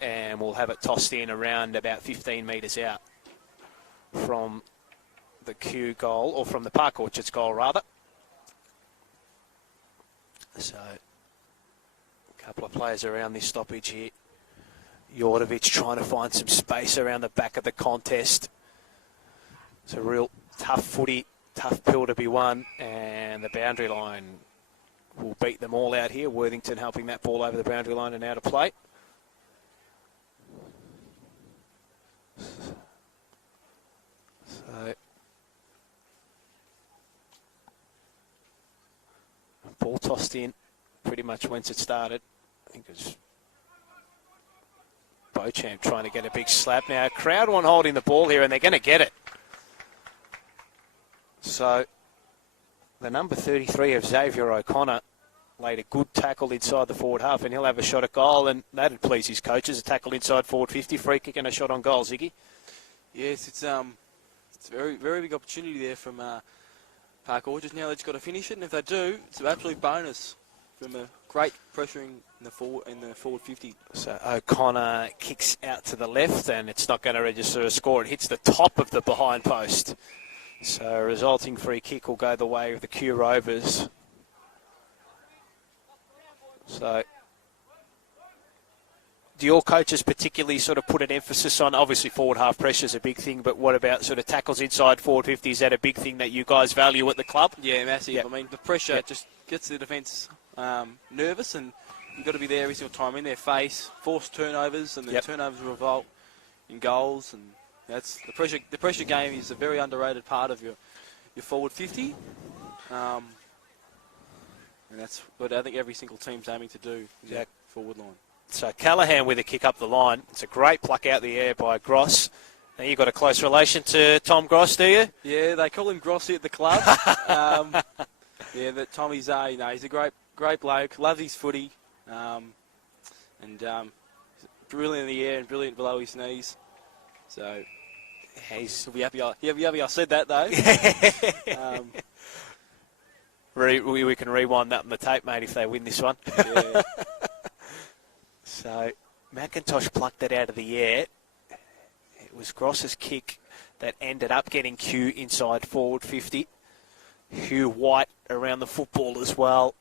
and we'll have it tossed in around about 15 metres out from the Q goal, or from the Park Orchards goal rather. So, a couple of players around this stoppage here. Jordovic trying to find some space around the back of the contest. It's a real tough footy, tough pill to be won, and the boundary line will beat them all out here. Worthington helping that ball over the boundary line and out of play. So, ball tossed in pretty much once it started. I think it was Beauchamp trying to get a big slap. Now, crowd one holding the ball here, and they're going to get it. So, the number 33 of Xavier O'Connor laid a good tackle inside the forward half, and he'll have a shot at goal, and that'd please his coaches. A tackle inside forward 50, free kick and a shot on goal, Ziggy. Yes, it's a very, very big opportunity there from Park Orchards. Now they've just got to finish it, and if they do, it's an absolute bonus from a great pressuring in the forward 50. So O'Connor kicks out to the left, and it's not going to register a score. It hits the top of the behind post. So a resulting free kick will go the way of the Q Rovers. So do your coaches particularly sort of put an emphasis on, obviously forward half pressure is a big thing, but what about sort of tackles inside forward 50? Is that a big thing that you guys value at the club? Yeah, massive. Yep. I mean, the pressure just gets the defence nervous, and you've got to be there every single time in their face, force turnovers, and the turnovers result in goals, and that's the pressure. The pressure game is a very underrated part of your forward 50, and that's what I think every single team's aiming to do. That forward line. So Callahan with a kick up the line. It's a great pluck out the air by Gross. Now you've got a close relation to Tom Gross, do you? Yeah, they call him Grossy at the club. But Tommy's he's a great bloke. Loves his footy, and brilliant in the air and brilliant below his knees. So he'll be happy. I said that though. We can rewind that on the tape, mate, if they win this one. Yeah. So McIntosh plucked it out of the air. It was Gross's kick that ended up getting Q inside forward 50. Hugh White around the football as well.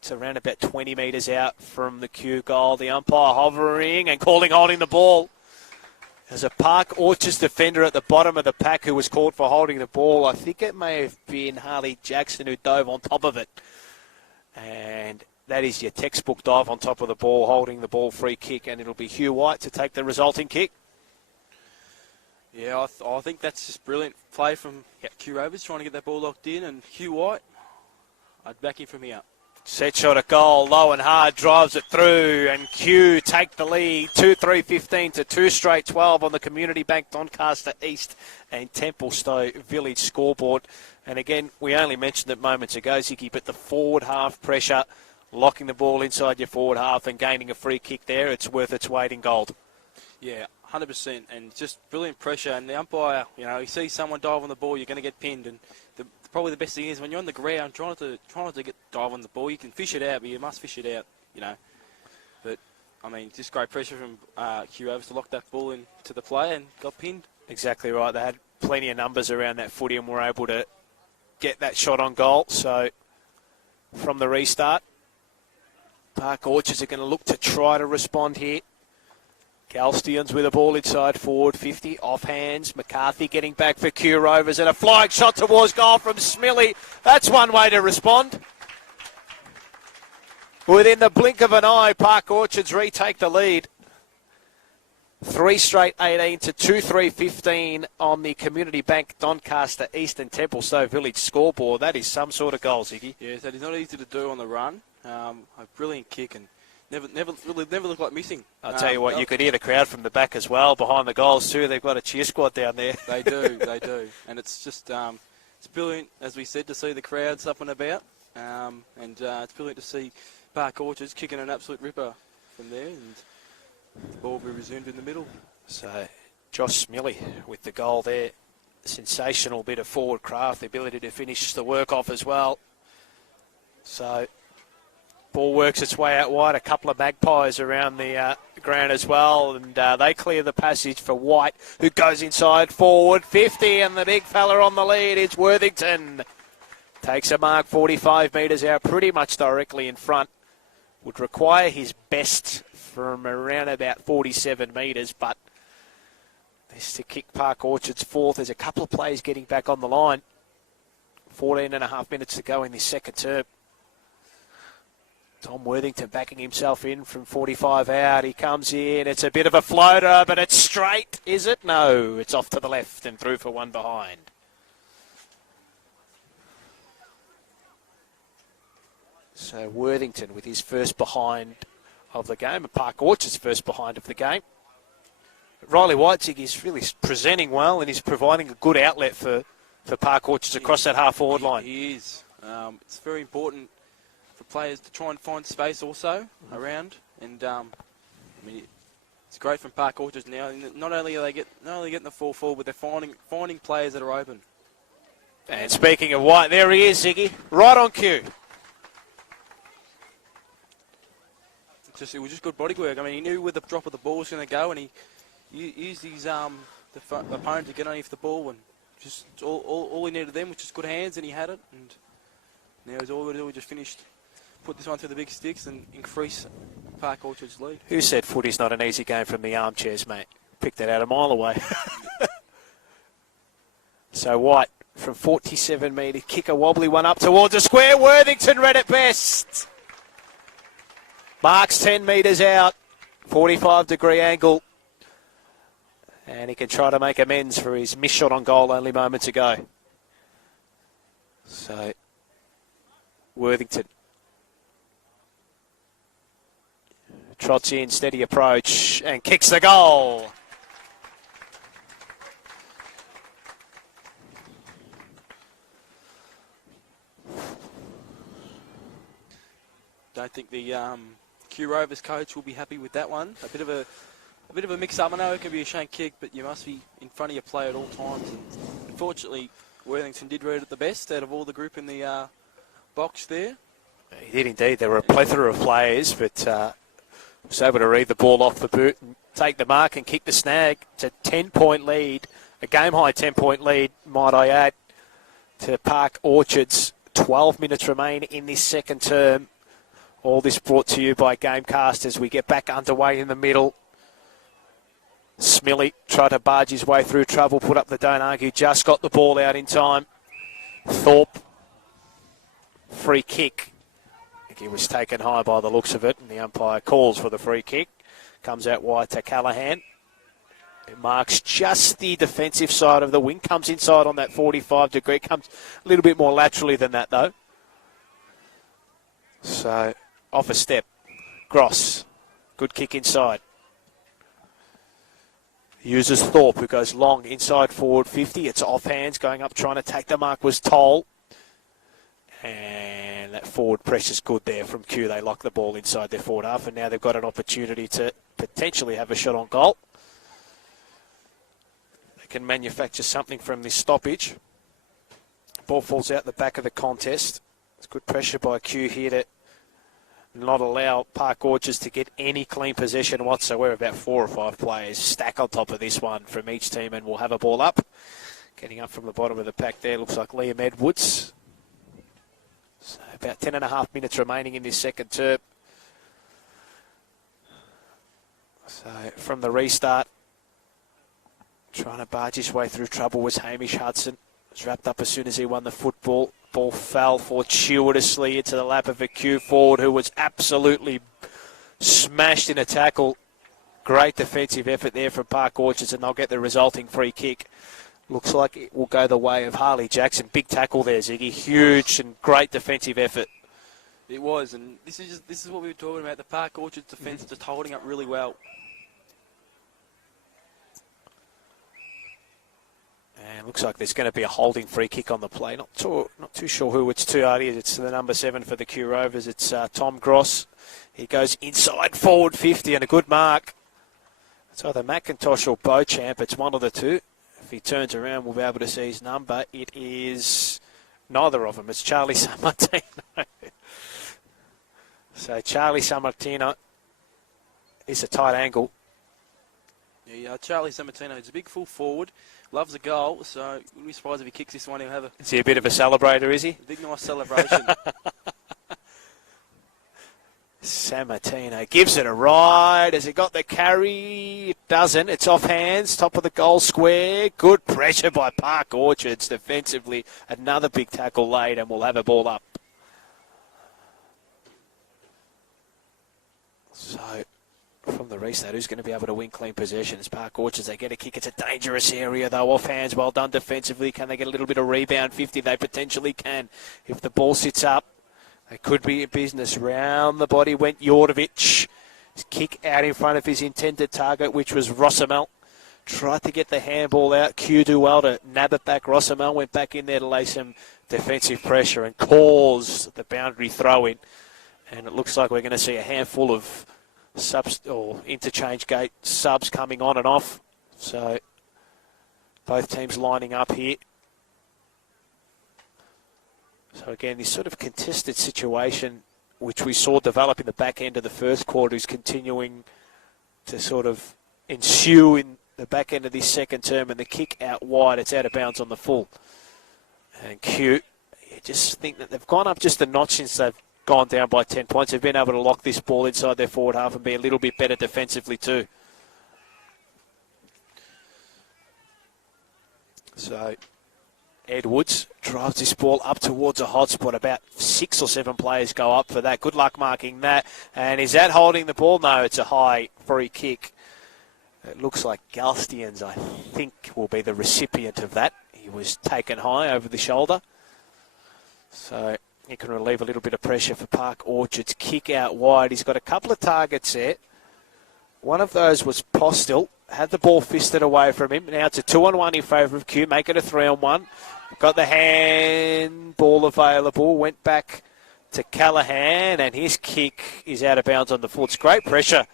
It's around about 20 metres out from the Q goal. The umpire hovering and calling holding the ball. There's a Park Orchards defender at the bottom of the pack who was called for holding the ball. I think it may have been Harley Jackson who dove on top of it. And that is your textbook dive on top of the ball, holding the ball, free kick, and it'll be Hugh White to take the resulting kick. Yeah, I think that's just brilliant play from Q Rovers, trying to get that ball locked in, and Hugh White, I'd back him from here. Set shot at goal, low and hard, drives it through, and Q take the lead, 2-3-15 to 2 straight 12 on the Community Bank Doncaster East and Templestowe Village scoreboard. And again, we only mentioned it moments ago, Ziggy, but the forward half pressure, locking the ball inside your forward half and gaining a free kick there, it's worth its weight in gold. Yeah, 100%, and just brilliant pressure. And the umpire, you know, he sees someone dive on the ball, you're going to get pinned. And probably the best thing is when you're on the ground, try not to dive on the ball. You can fish it out, but you must fish it out, you know. But I mean, just great pressure from Q Rovers to lock that ball into the play and got pinned. Exactly right. They had plenty of numbers around that footy and were able to get that shot on goal. So from the restart, Park Orchards are going to look to try to respond here. Galstians with a ball inside forward 50, off hands. McCarthy getting back for Q Rovers and a flying shot towards goal from Smilly. That's one way to respond. Within the blink of an eye, Park Orchards retake the lead. 3 straight 18 to 2-3-15 on the Community Bank Doncaster East and Templestowe Village scoreboard. That is some sort of goal, Ziggy. Yes, that is not easy to do on the run. A brilliant kick and never looked like missing. I'll tell you what, you could hear the crowd from the back as well, behind the goals too. They've got a cheer squad down there. They do. And it's just, it's brilliant, as we said, to see the crowds up and about. It's brilliant to see Park Orchards kicking an absolute ripper from there. And the ball will be resumed in the middle. So, Josh Smilly with the goal there. Sensational bit of forward craft, the ability to finish the work off as well. So, ball works its way out wide. A couple of magpies around the ground as well. And they clear the passage for White, who goes inside forward 50. And the big fella on the lead is Worthington. Takes a mark 45 metres out, pretty much directly in front. Would require his best from around about 47 metres, but this to kick Park Orchards fourth. There's a couple of players getting back on the line. 14 and a half minutes to go in this second term. Tom Worthington backing himself in from 45 out. He comes in. It's a bit of a floater, but it's straight, is it? No, it's off to the left and through for one behind. So Worthington with his first behind of the game, and Park Orchards' first behind of the game. Riley Whitesig is really presenting well, and he's providing a good outlet for Park Orchards across that half-forward line. He is. It's very important for players to try and find space also around, and I mean it's great from Park Orchards now. Not only are they getting the 4-4, but they're finding players that are open. And speaking of White, there he is, Ziggy, right on cue. It was just good body work. I mean, he knew where the drop of the ball was going to go, and he used his the opponent to get underneath the ball, and just all he needed then was just good hands, and he had it. And now he's all we do. We just finished, put this one through the big sticks, and increase Park Orchard's lead. Who said footy's not an easy game from the armchairs, mate? Picked that out a mile away. So White from 47 metre, kick a wobbly one up towards the square. Worthington read it best. Marks 10 metres out, 45-degree angle. And he can try to make amends for his missed shot on goal only moments ago. So, Worthington trots in, steady approach, and kicks the goal. Don't think the Q Rovers coach will be happy with that one. A bit of a mix-up. I know it can be a shank kick, but you must be in front of your play at all times. And unfortunately, Worthington did read it the best out of all the group in the box there. He did indeed. There were a plethora of players, but was able to read the ball off the boot and take the mark and kick the snag. It's a 10-point lead, a game-high 10-point lead, might I add, to Park Orchards. 12 minutes remain in this second term. All this brought to you by Gamecast as we get back underway in the middle. Smilly tried to barge his way through trouble, put up the don't argue, just got the ball out in time. Thorpe, free kick. I think he was taken high by the looks of it, and the umpire calls for the free kick. Comes out wide to Callahan. It marks just the defensive side of the wing, comes inside on that 45 degree, comes a little bit more laterally than that though. So, off a step. Gross, good kick inside. Uses Thorpe, who goes long inside forward 50. It's off hands, going up, trying to take the mark was Toll. And that forward pressure's good there from Q. They lock the ball inside their forward half, and now they've got an opportunity to potentially have a shot on goal. They can manufacture something from this stoppage. Ball falls out the back of the contest. It's good pressure by Q here to not allow Park Orchards to get any clean possession whatsoever. About 4 or 5 players stack on top of this one from each team, and we'll have a ball up. Getting up from the bottom of the pack there looks like Liam Edwards. So about 10.5 minutes remaining in this second term. So from the restart, trying to barge his way through trouble was Hamish Hudson. Was wrapped up as soon as he won the football. Ball fell fortuitously into the lap of a Q forward who was absolutely smashed in a tackle. Great defensive effort there from Park Orchards, and they'll get the resulting free kick. Looks like it will go the way of Harley Jackson. Big tackle there, Ziggy. Huge and great defensive effort. It was, and this is what we were talking about. The Park Orchards defence just holding up really well. And looks like there's going to be a holding free kick on the play. Not too sure who it's to, Artie. It's the number 7 for the Q Rovers. It's Tom Gross. He goes inside forward 50 and a good mark. It's either McIntosh or Beauchamp. It's one of the two. If he turns around, we'll be able to see his number. It is neither of them. It's Charlie Sammartino. So Charlie Sammartino is a tight angle. Yeah, Charlie Sammartino is a big full forward. Loves a goal, so wouldn't be surprised if he kicks this one. He'll have a... Is he a bit of a celebrator, is he? A big, nice celebration. Sammartino gives it a ride. Has it got the carry? It doesn't. It's off hands, top of the goal square. Good pressure by Park Orchards defensively. Another big tackle laid, and we'll have a ball up. So... from the restart, who's going to be able to win clean possession? It's Park Orchards. They get a kick. It's a dangerous area, though. Off hands, well done defensively. Can they get a little bit of rebound? 50, they potentially can. If the ball sits up, they could be in business. Round the body went Jordovic. His kick out in front of his intended target, which was Rosamel. Tried to get the handball out. Q do well to nab it back. Rosamel went back in there to lay some defensive pressure and caused the boundary throw-in. And it looks like we're going to see a handful of subs or interchange gate subs coming on and off. So both teams lining up here. So again, this sort of contested situation which we saw develop in the back end of the first quarter is continuing to sort of ensue in the back end of this second term, and the kick out wide, it's out of bounds on the full. And Q, you just think that they've gone up just a notch since they've gone down by 10 points. They've been able to lock this ball inside their forward half and be a little bit better defensively too. So Edwards drives this ball up towards a hot spot. About 6 or 7 players go up for that. Good luck marking that. And is that holding the ball? No, it's a high free kick. It looks like Galstians, I think, will be the recipient of that. He was taken high over the shoulder. So he can relieve a little bit of pressure for Park Orchards. Kick out wide. He's got a couple of targets there. One of those was Postel. Had the ball fisted away from him. Now it's a 2-on-1 in favour of Q. Make it a 3-on-1. Got the handball available. Went back to Callahan, and his kick is out of bounds on the full. It's great pressure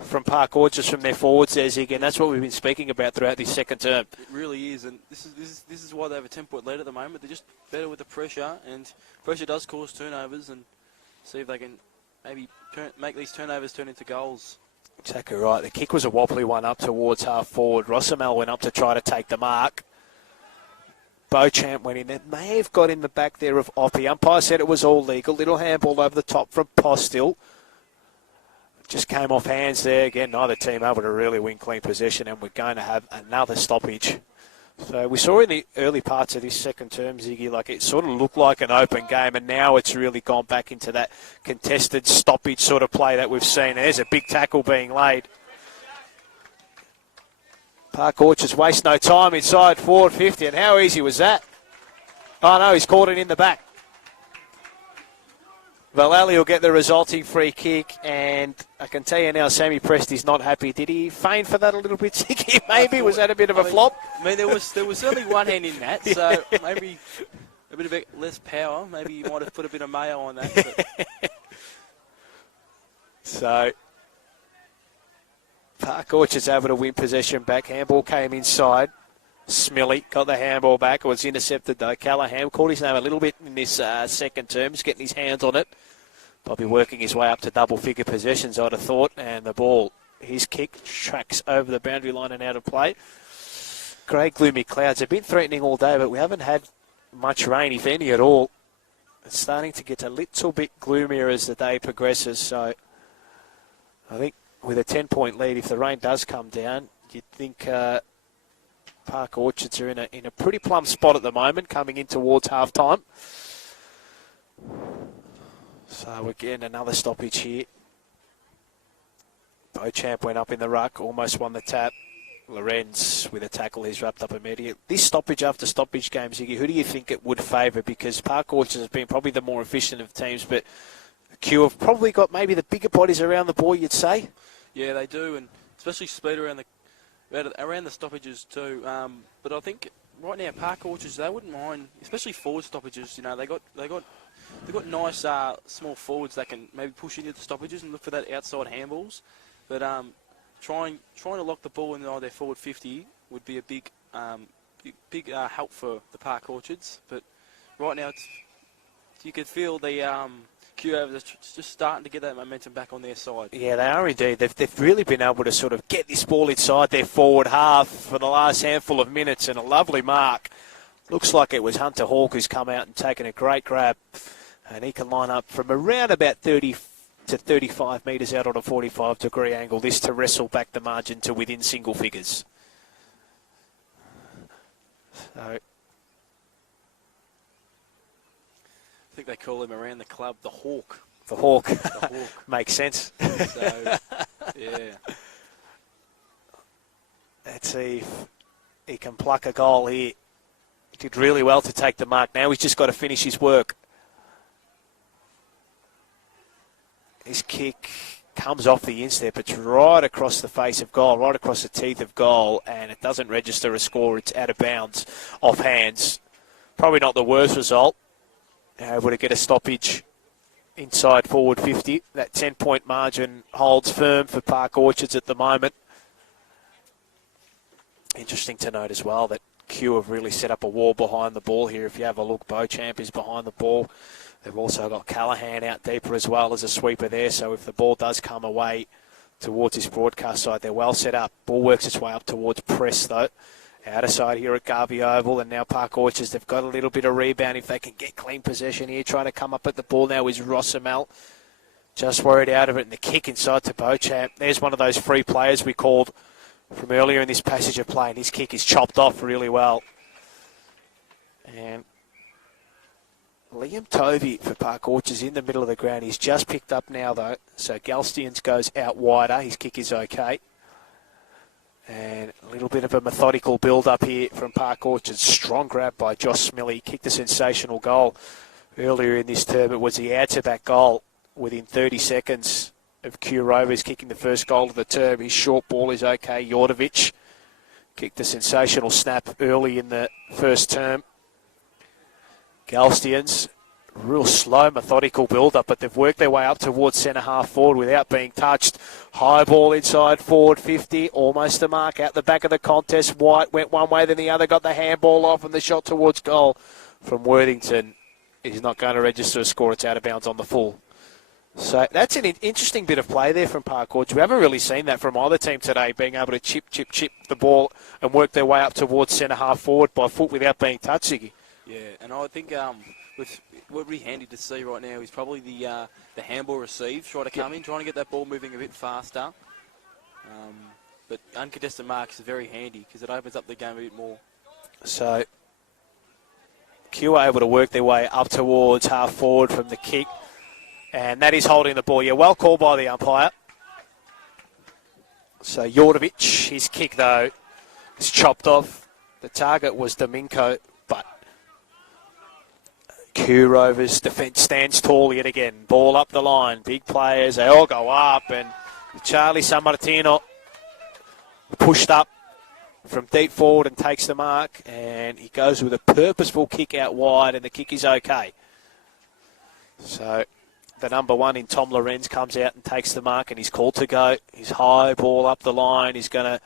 from Park Orchards from their forwards there, Zig, and that's what we've been speaking about throughout this second term. It really is, and this is why they have a 10-point lead at the moment. They're just better with the pressure, and pressure does cause turnovers, and see if they can maybe make these turnovers turn into goals. Exactly right. The kick was a wobbly one up towards half forward. Rosamel went up to try to take the mark. Beauchamp went in there. May have got in the back there of Oppie. Umpire said it was all legal. Little handball over the top from Postil. Just came off hands there. Again, neither team able to really win clean possession, and we're going to have another stoppage. So we saw in the early parts of this second term, Ziggy, like it sort of looked like an open game, and now it's really gone back into that contested stoppage sort of play that we've seen. There's a big tackle being laid. Park Orchards waste no time inside forward 50, and how easy was that? Oh no, he's caught it in the back. Valali will get the resulting free kick, and I can tell you now, Sammy Presti's not happy. Did he feign for that a little bit, Ziggy? Maybe was that a bit of a flop? I mean, there was only one hand in that, so maybe a bit of less power. Maybe you might have put a bit of mayo on that. But. So Park Orchard's able to win possession back. Handball came inside. Smilly got the handball back. It was intercepted though. Callahan called his name a little bit in this second term. He's getting his hands on it. Probably working his way up to double-figure possessions, I'd have thought. And the ball, his kick, tracks over the boundary line and out of play. Grey, gloomy clouds have been threatening all day, but we haven't had much rain, if any at all. It's starting to get a little bit gloomier as the day progresses. So I think with a 10-point lead, if the rain does come down, you'd think Park Orchards are in a pretty plumb spot at the moment, coming in towards half-time. So we're getting another stoppage here. Beauchamp went up in the ruck, almost won the tap. Lorenz with a tackle, he's wrapped up immediately. This stoppage after stoppage game, Ziggy, who do you think it would favour? Because Park Orchards has been probably the more efficient of teams, but Q have probably got maybe the bigger bodies around the ball, you'd say? Yeah, they do, and especially speed around the stoppages too. But I think right now Park Orchards, they wouldn't mind, especially forward stoppages. You know, they've got nice small forwards that can maybe push into the stoppages and look for that outside handballs. But trying to lock the ball in their forward 50 would be a big help for the Park Orchards. But right now, you could feel the Q Rovers just starting to get that momentum back on their side. Yeah, they are indeed. They've really been able to sort of get this ball inside their forward half for the last handful of minutes, and a lovely mark. Looks like it was Hunter Hawke who's come out and taken a great grab, and he can line up from around about 30 to 35 metres out on a 45-degree angle, this to wrestle back the margin to within single figures. So I think they call him around the club the Hawk. The Hawk. The Hawk. Makes sense. So, yeah. Let's see if he can pluck a goal here. He did really well to take the mark. Now he's just got to finish his work. His kick comes off the instep. It's right across the face of goal, right across the teeth of goal, and it doesn't register a score. It's out of bounds, off hands. Probably not the worst result. Able to get a stoppage inside forward 50. That 10-point margin holds firm for Park Orchards at the moment. Interesting to note as well that Q have really set up a wall behind the ball here. If you have a look, Beauchamp is behind the ball. They've also got Callahan out deeper as well as a sweeper there. So if the ball does come away towards his broadcast side, they're well set up. Ball works its way up towards press though. Outer side here at Garvey Oval, and now Park Orchards, they've got a little bit of rebound if they can get clean possession here. Trying to come up at the ball now is Rossomel. Just worried out of it, and the kick inside to Beauchamp. There's one of those free players we called from earlier in this passage of play, and his kick is chopped off really well. And Liam Tovey for Park Orchards in the middle of the ground. He's just picked up now though, so Galstians goes out wider. His kick is okay. And a little bit of a methodical build-up here from Park Orchards. Strong grab by Josh Smilly. Kicked a sensational goal earlier in this term. It was the add-to-back goal within 30 seconds of Q Rovers kicking the first goal of the term. His short ball is okay. Jordovic kicked a sensational snap early in the first term. Galstians, real slow, methodical build-up, but they've worked their way up towards centre-half forward without being touched. High ball inside forward 50, almost a mark out the back of the contest. White went one way, then the other, got the handball off, and the shot towards goal from Worthington is not going to register a score. It's out of bounds on the full. So that's an interesting bit of play there from Park Orchard. We haven't really seen that from either team today, being able to chip the ball and work their way up towards centre half forward by foot without being touched, Ziggy. Yeah, and I think with what would be handy to see right now is probably the handball receive, try to come in, trying to get that ball moving a bit faster. But uncontested marks is very handy because it opens up the game a bit more. So Q are able to work their way up towards half forward from the kick. And that is holding the ball. Yeah, well called by the umpire. So Jordovic, his kick though, is chopped off. The target was Domingo, but Q Rovers defence stands tall yet again. Ball up the line. Big players, they all go up. And Charlie Sammartino pushed up from deep forward and takes the mark. And he goes with a purposeful kick out wide, and the kick is okay. So the number 1 in Tom Lorenz comes out and takes the mark, and he's called to go. His high ball up the line. He's going to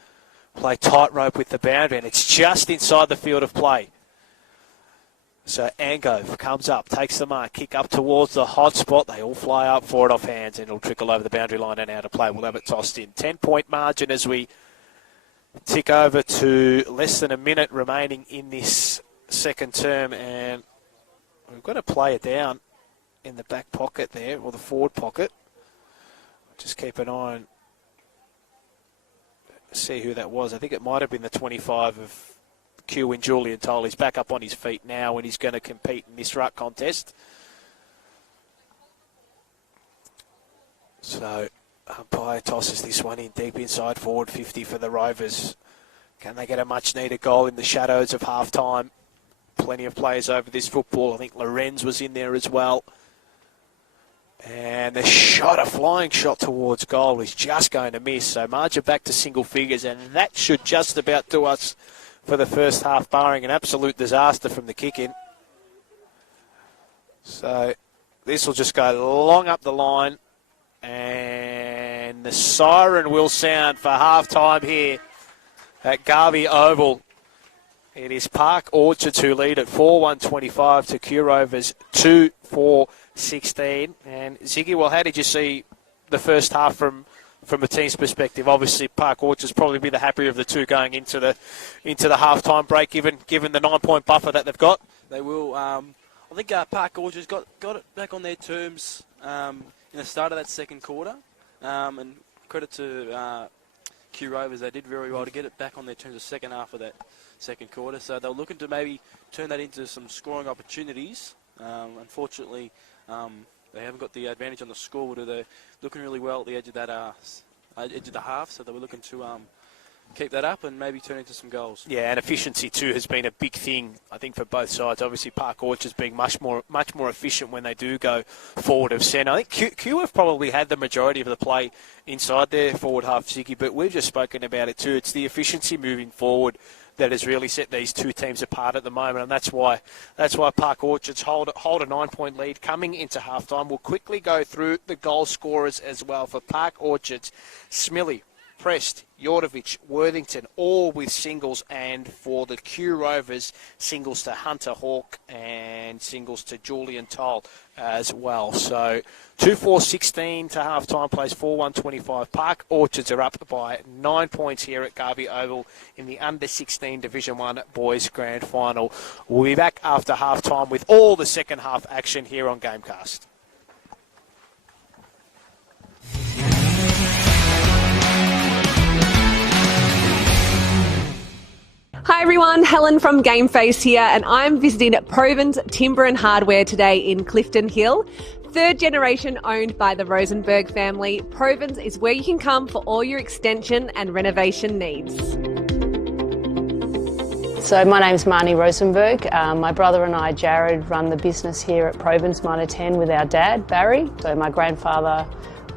play tightrope with the boundary, and it's just inside the field of play. So Angove comes up, takes the mark, kick up towards the hot spot. They all fly up for it off hands, and it'll trickle over the boundary line and out of play. We'll have it tossed in. 10-point margin as we tick over to less than a minute remaining in this second term, and we've got to play it down in the back pocket there, or the forward pocket. Just keep an eye on, see who that was. I think it might have been the 25 of Q and Julian Toll. He's back up on his feet now, and he's going to compete in this ruck contest. So umpire tosses this one in deep inside forward 50 for the Rovers. Can they get a much needed goal in the shadows of half time? Plenty of players over this football. I think Lorenz was in there as well. And the shot, a flying shot towards goal, is just going to miss. So margin back to single figures, and that should just about do us for the first half, barring an absolute disaster from the kick-in. So this will just go long up the line, and the siren will sound for half-time here at Garvey Oval. It is Park Orchards who lead at 4-1-25 to Q Rovers 2-4-16. And Ziggy, well, how did you see the first half from a team's perspective? Obviously, Park Orchards probably be the happier of the two going into the half-time break, given the 9-point buffer that they've got. They will. I think Park Orchards got it back on their terms in the start of that second quarter. And credit to Q Rovers, they did very well to get it back on their terms the second half of that second quarter. So they were looking to maybe turn that into some scoring opportunities. Unfortunately, they haven't got the advantage on the scoreboard. They're looking really well at the edge of that edge of the half. So they were looking to keep that up and maybe turn into some goals. Yeah, and efficiency too has been a big thing, I think, for both sides. Obviously, Park Orchards being much more efficient when they do go forward of centre. I think Q have probably had the majority of the play inside their forward half, Ziggy, but we've just spoken about it too. It's the efficiency moving forward that has really set these two teams apart at the moment, and that's why Park Orchards hold a 9-point lead coming into halftime. We'll quickly go through the goal scorers as well. For Park Orchards, Smilly, Prest, Jordovic, Worthington, all with singles, and for the Q Rovers, singles to Hunter Hawk and singles to Julian Toll as well. So 2-4-16 to half-time, plays 4-1-25. Park Orchards are up by 9 points here at Garvey Oval in the Under-16 Division 1 Boys Grand Final. We'll be back after half-time with all the second half action here on Gamecast. Hi everyone, Helen from Game Face here, and I'm visiting Proven's Timber and Hardware today in Clifton Hill. Third generation owned by the Rosenberg family, Proven's is where you can come for all your extension and renovation needs. So my name's Marnie Rosenberg. My brother and I, Jared, run the business here at Proven's Minor 10 with our dad, Barry. So my grandfather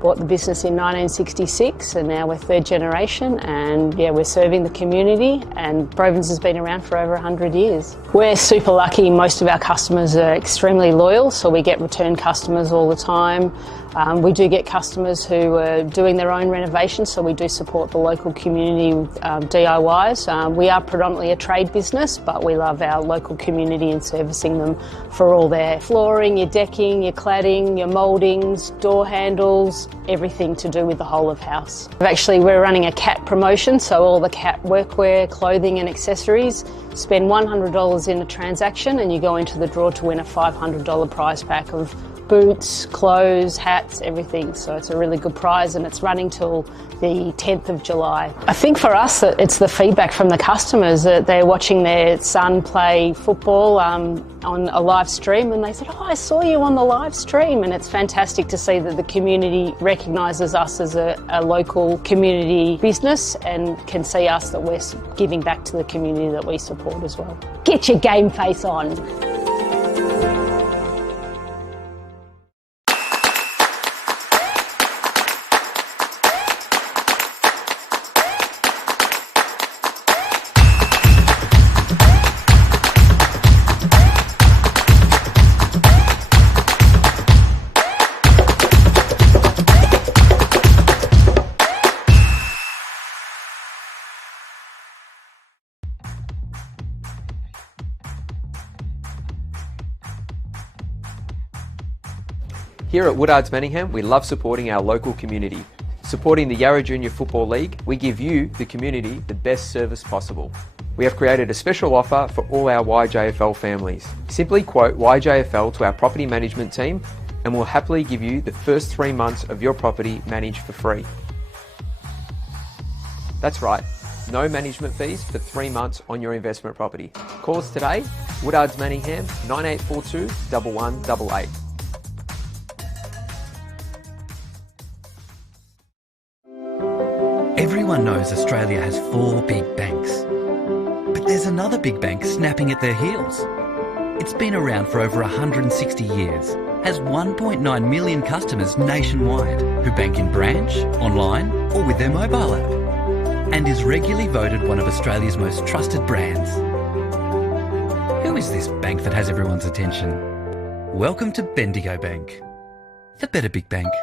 bought the business in 1966, and now we're third generation, and yeah, we're serving the community, and Proven's has been around for over 100 years. We're super lucky. Most of our customers are extremely loyal, so we get return customers all the time. We do get customers who are doing their own renovations, so we do support the local community with DIYs. We are predominantly a trade business, but we love our local community and servicing them for all their flooring, your decking, your cladding, your mouldings, door handles, everything to do with the whole of house. We're running a cat promotion, so all the cat workwear, clothing and accessories. Spend $100 in a transaction and you go into the draw to win a $500 prize pack of boots, clothes, hats, everything. So it's a really good prize and it's running till the 10th of July. I think for us it's the feedback from the customers that they're watching their son play football on a live stream and they said, "Oh, I saw you on the live stream," and it's fantastic to see that the community recognises us as a local community business and can see us that we're giving back to the community that we support as well. Get your game face on. Here at Woodards Manningham, we love supporting our local community. Supporting the Yarra Junior Football League, we give you, the community, the best service possible. We have created a special offer for all our YJFL families. Simply quote YJFL to our property management team and we'll happily give you the first 3 months of your property managed for free. That's right, no management fees for 3 months on your investment property. Call us today, Woodards Manningham, 9842 1188. Everyone knows Australia has 4 big banks. But there's another big bank snapping at their heels. It's been around for over 160 years, has 1.9 million customers nationwide who bank in branch, online or with their mobile app, and is regularly voted one of Australia's most trusted brands. Who is this bank that has everyone's attention? Welcome to Bendigo Bank, the better big bank.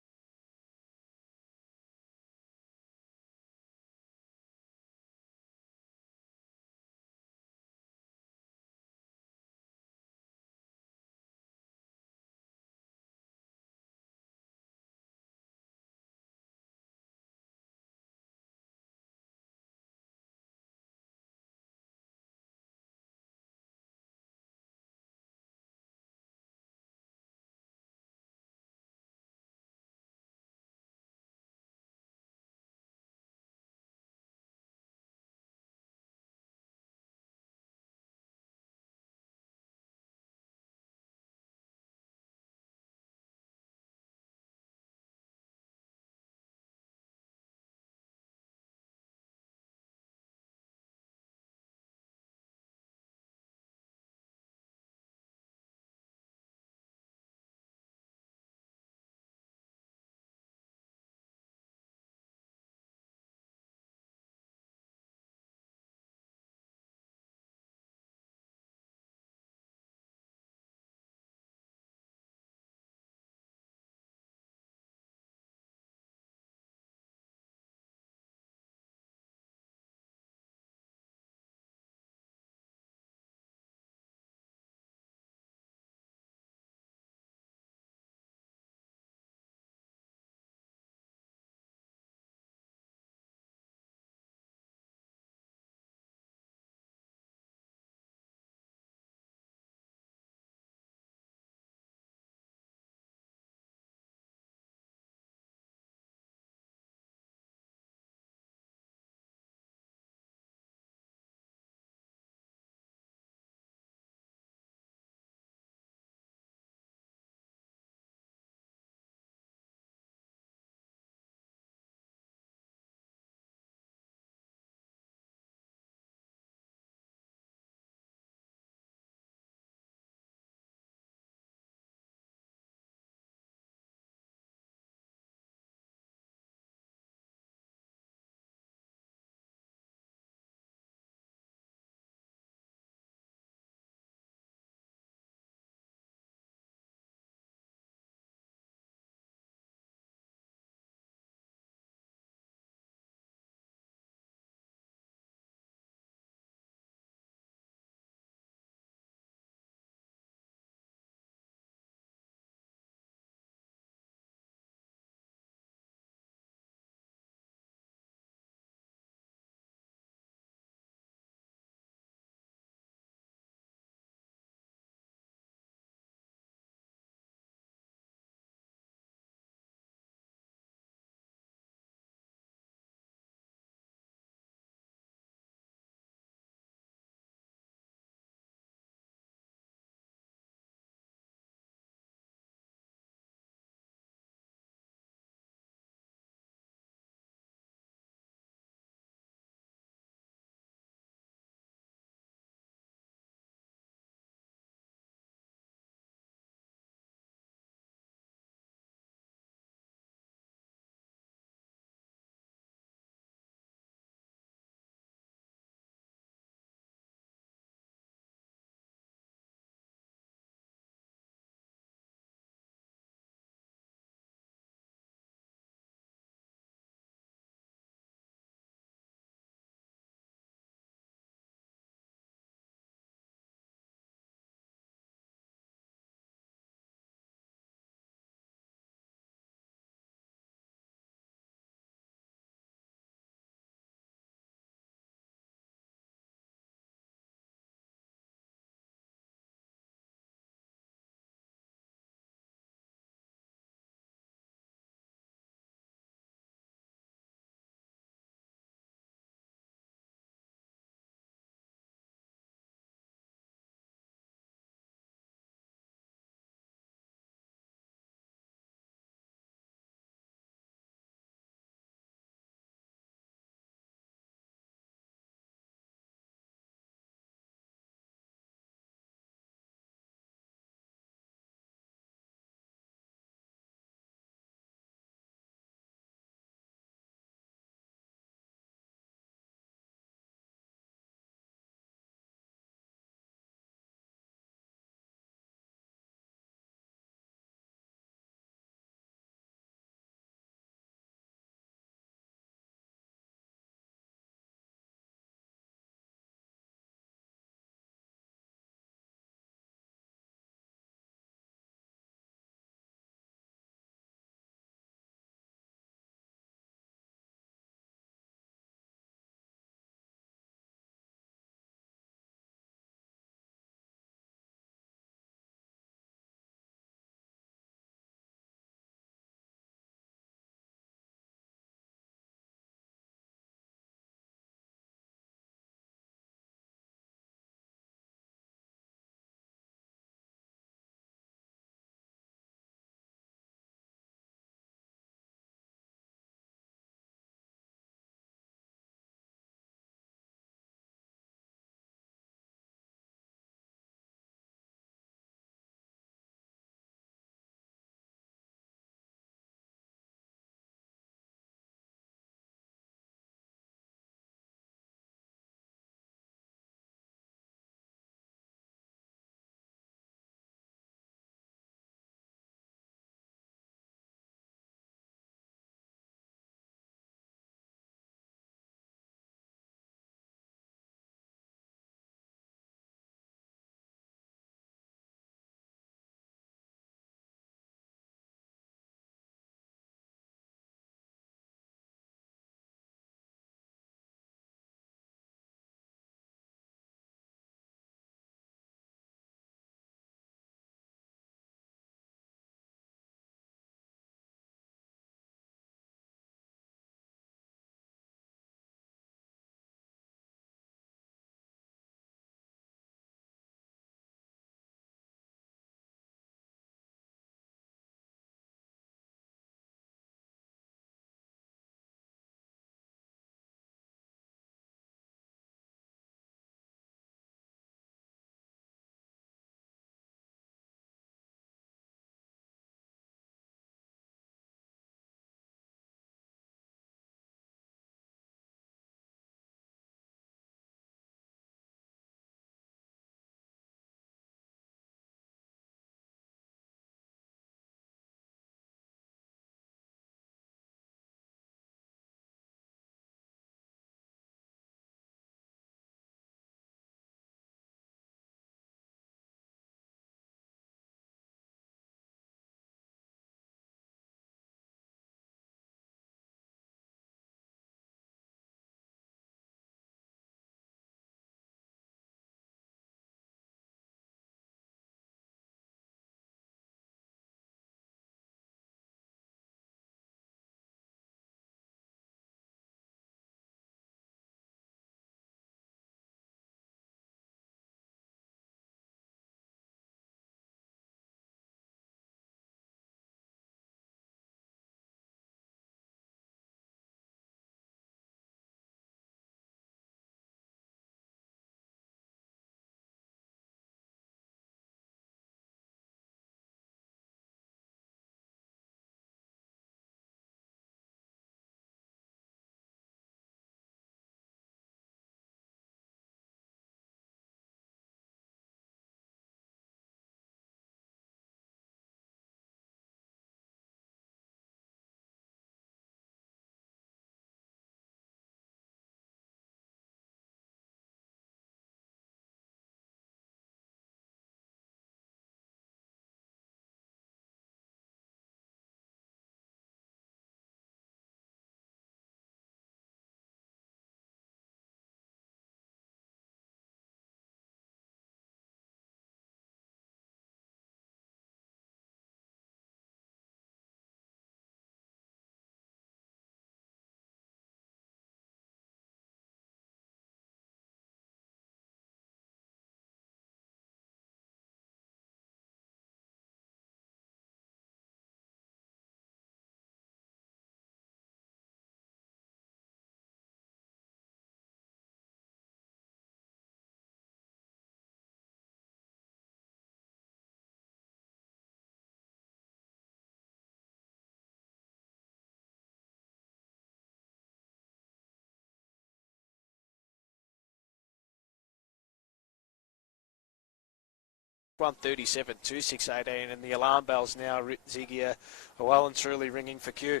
137, 2-6-18, and the alarm bells now, Ziggy, are well and truly ringing for Q.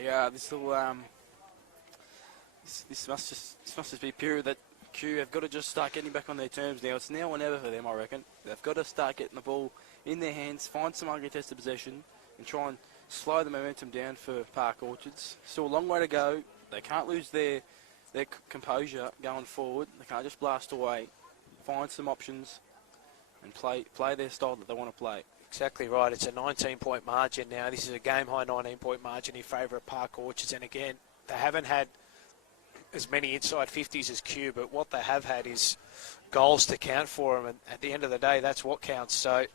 Yeah, this must just be a period that Q have got to just start getting back on their terms now. It's now or never for them, I reckon. They've got to start getting the ball in their hands, find some uncontested possession, and try and slow the momentum down for Park Orchards. Still a long way to go. They can't lose their composure going forward. They can't just blast away. Find some options and play their style that they want to play. Exactly right. It's a 19-point margin now. This is a game-high 19-point margin in favour of Park Orchards. And again, they haven't had as many inside 50s as Q, but what they have had is goals to count for them. And at the end of the day, that's what counts. So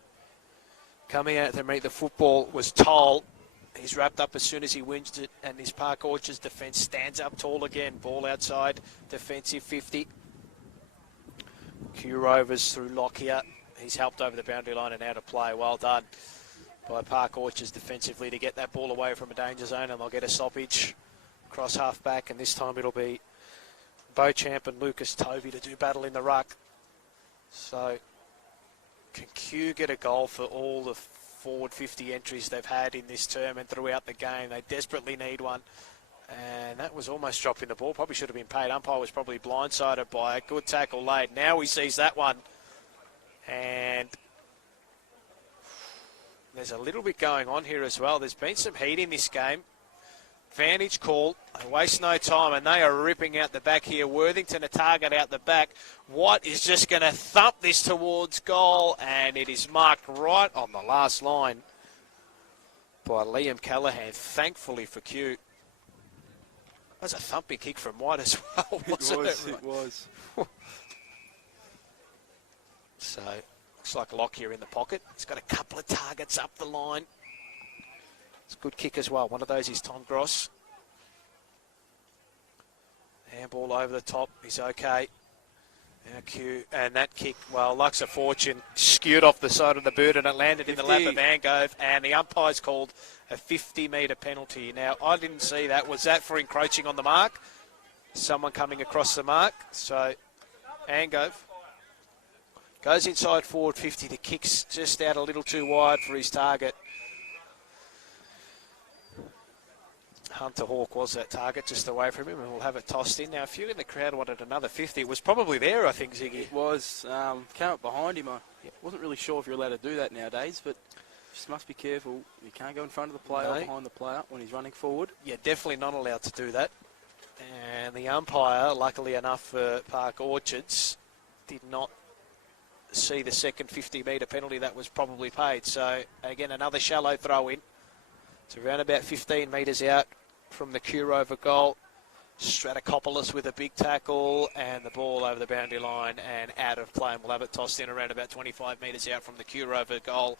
coming out to meet the football was Toll. He's wrapped up as soon as he wins it, and this Park Orchards defence stands up tall again. Ball outside, defensive 50. Q Rovers through Lockyer. He's helped over the boundary line and out of play. Well done by Park Orchards defensively to get that ball away from a danger zone, and they'll get a stoppage across half back, and this time it'll be Beauchamp and Lucas Tovey to do battle in the ruck. So can Q get a goal for all the forward 50 entries they've had in this term and throughout the game? They desperately need one. And that was almost dropping the ball. Probably should have been paid. Umpire was probably blindsided by a good tackle laid. Now he sees that one. And there's a little bit going on here as well. There's been some heat in this game. Vantage call. They waste no time, and they are ripping out the back here. Worthington a target out the back. Watt is just going to thump this towards goal, and it is marked right on the last line by Liam Callaghan, thankfully for Q. That was a thumping kick from White as well, wasn't it? It was. So, looks like Lockyer in the pocket. He's got a couple of targets up the line. It's a good kick as well. One of those is Tom Gross. Handball over the top. He's okay. Now Q, and that kick, well, Luck's a fortune. Skewed off the side of the boot, and it landed in the lap of Angove, and the umpire's called a 50-metre penalty. Now, I didn't see that. Was that for encroaching on the mark? Someone coming across the mark. So, Angove goes inside forward 50. The kick's just out a little too wide for his target. Hunter Hawk was that target, just away from him, and we'll have it tossed in. Now, a few in the crowd wanted another 50. It was probably there, I think, Ziggy. It was. Came up behind him. I wasn't really sure if you're allowed to do that nowadays, but just must be careful. You can't go in front of the player or behind the player when he's running forward. Yeah, definitely not allowed to do that. And the umpire, luckily enough for Park Orchards, did not see the second 50-metre penalty that was probably paid. So, again, another shallow throw-in. It's around about 15 metres out from the Q Rover goal. Stratokopoulos with a big tackle, and the ball over the boundary line and out of play. And we'll have it tossed in around about 25 metres out from the Q Rover goal.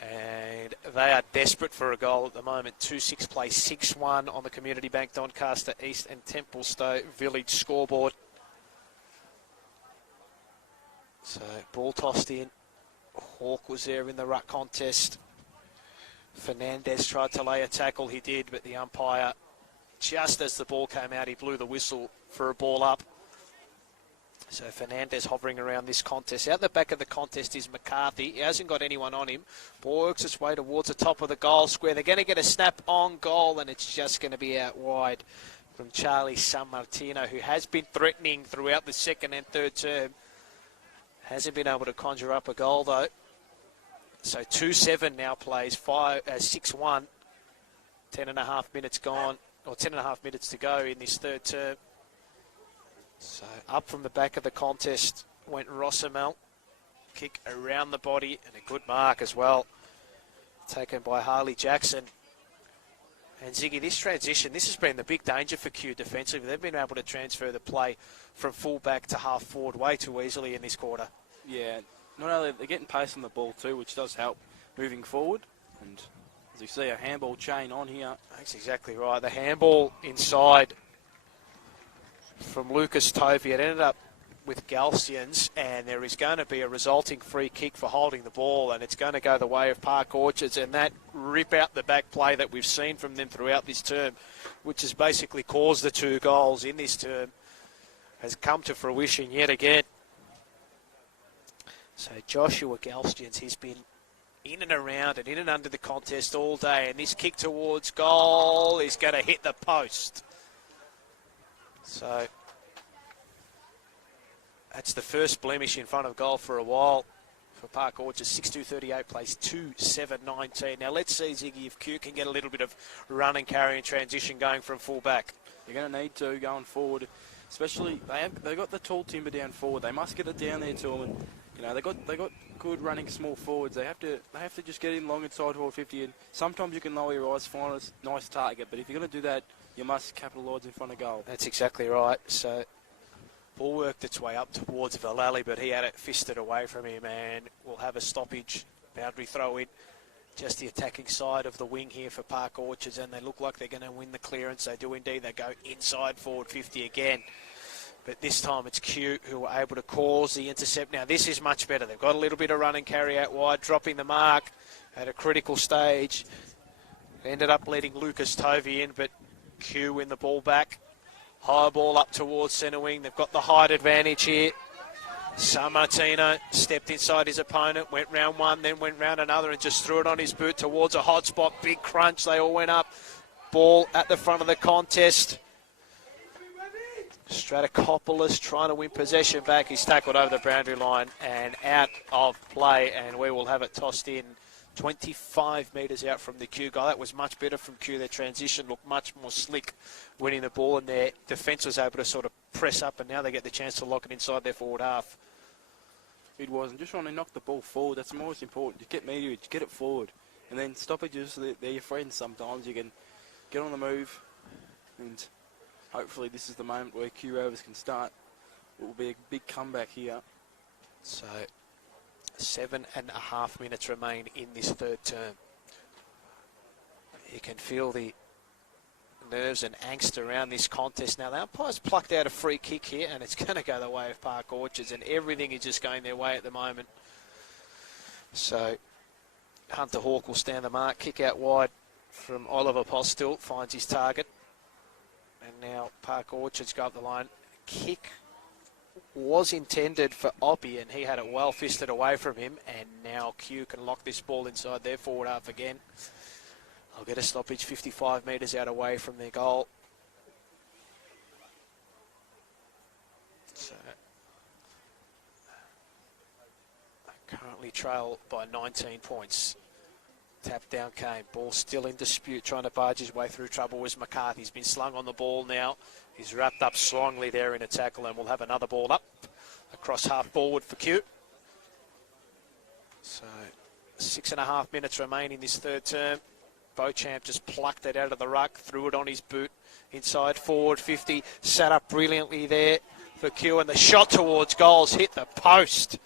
And they are desperate for a goal at the moment. 2-6 play, 6-1 on the Community Bank Doncaster East and Templestowe Village scoreboard. So, ball tossed in. Hawk was there in the ruck contest. Fernandez tried to lay a tackle, he did, but the umpire, just as the ball came out, he blew the whistle for a ball up. So Fernandez hovering around this contest. Out the back of the contest is McCarthy. He hasn't got anyone on him. Ball works its way towards the top of the goal square. They're going to get a snap on goal, and it's just going to be out wide from Charlie Sammartino, who has been threatening throughout the second and third term. Hasn't been able to conjure up a goal, though. So 2-7 now plays 6-1. 10.5 minutes gone, or 10.5 minutes to go in this third term. So up from the back of the contest went Rosamel. Kick around the body and a good mark as well. Taken by Harley Jackson. And Ziggy, this transition, this has been the big danger for Q defensively. They've been able to transfer the play from full back to half forward way too easily in this quarter. Yeah. Not only they're getting pace on the ball too, which does help moving forward. And as you see, a handball chain on here. That's exactly right. The handball inside from Lucas Tovey. It ended up with Galcians, and there is going to be a resulting free kick for holding the ball, and it's going to go the way of Park Orchards. And that rip out the back play that we've seen from them throughout this term, which has basically caused the 2 goals in this term, has come to fruition yet again. So Joshua Galstians, he's been in and around and in and under the contest all day, and this kick towards goal is going to hit the post. So that's the first blemish in front of goal for a while for Park Orchard. 6-2-38 plays 2-7-19. Now let's see, Ziggy, if Q can get a little bit of run and carry and transition going from full back. You're going to need to going forward, especially they got the tall timber down forward. They must get it down there to them, and you know they got good running small forwards. They have to just get in long inside forward 50, and sometimes you can lower your eyes, find a nice target. But if you're going to do that, you must capitalise in front of goal. That's exactly right. So ball worked its way up towards Vallely, but he had it fisted away from him, and we'll have a stoppage, boundary throw in. Just the attacking side of the wing here for Park Orchards, and they look like they're going to win the clearance. They do indeed. They go inside forward 50 again. But this time it's Q who were able to cause the intercept. Now this is much better. They've got a little bit of run and carry out wide, dropping the mark at a critical stage. Ended up letting Lucas Tovey in, but Q win the ball back. High ball up towards centre wing. They've got the height advantage here. San Martino stepped inside his opponent, went round one, then went round another and just threw it on his boot towards a hot spot. Big crunch. They all went up. Ball at the front of the contest. Stratokopoulos trying to win possession back. He's tackled over the boundary line and out of play, and we will have it tossed in 25 metres out from the Q goal. That was much better from Q. Their transition looked much more slick winning the ball, and their defence was able to sort of press up, and now they get the chance to lock it inside their forward half. It wasn't just trying to knock the ball forward. That's the most important. You get media, get it forward, and then stoppages. They're your friends. Sometimes you can get on the move, and hopefully this is the moment where Q Rovers can start. It will be a big comeback here. So 7.5 minutes remain in this third term. You can feel the nerves and angst around this contest. Now the umpire's plucked out a free kick here, and it's going to go the way of Park Orchards, and everything is just going their way at the moment. So Hunter Hawke will stand the mark. Kick out wide from Oliver Postil, finds his target. And now Park Orchards go up the line. Kick was intended for Oppie, and he had it well fisted away from him. And now Q can lock this ball inside their forward half again. I'll get a stoppage 55 metres out away from their goal. So currently trail by 19 points. Tap down came. Ball still in dispute. Trying to barge his way through trouble was McCarthy. He's been slung on the ball now. He's wrapped up strongly there in a tackle, and we'll have another ball up across half forward for Q. So 6.5 minutes remain in this third term. Beauchamp just plucked it out of the ruck, threw it on his boot inside forward 50. Sat up brilliantly there for Q, and the shot towards goals hit the post.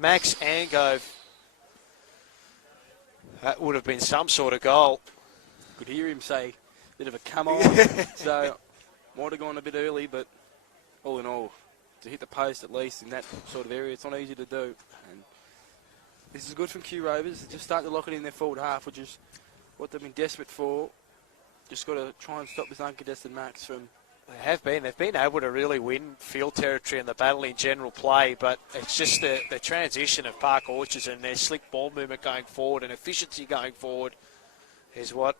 Max Angove. That would have been some sort of goal. Could hear him say, bit of a come on. So, might have gone a bit early, but all in all, to hit the post at least in that sort of area, it's not easy to do. And this is good from Q Rovers. They're just starting to lock it in their forward half, which is what they've been desperate for. Just got to try and stop this uncontested marks from... They have been. They've been able to really win field territory and the battle in general play, but it's just the transition of Park Orchards and their slick ball movement going forward and efficiency going forward is what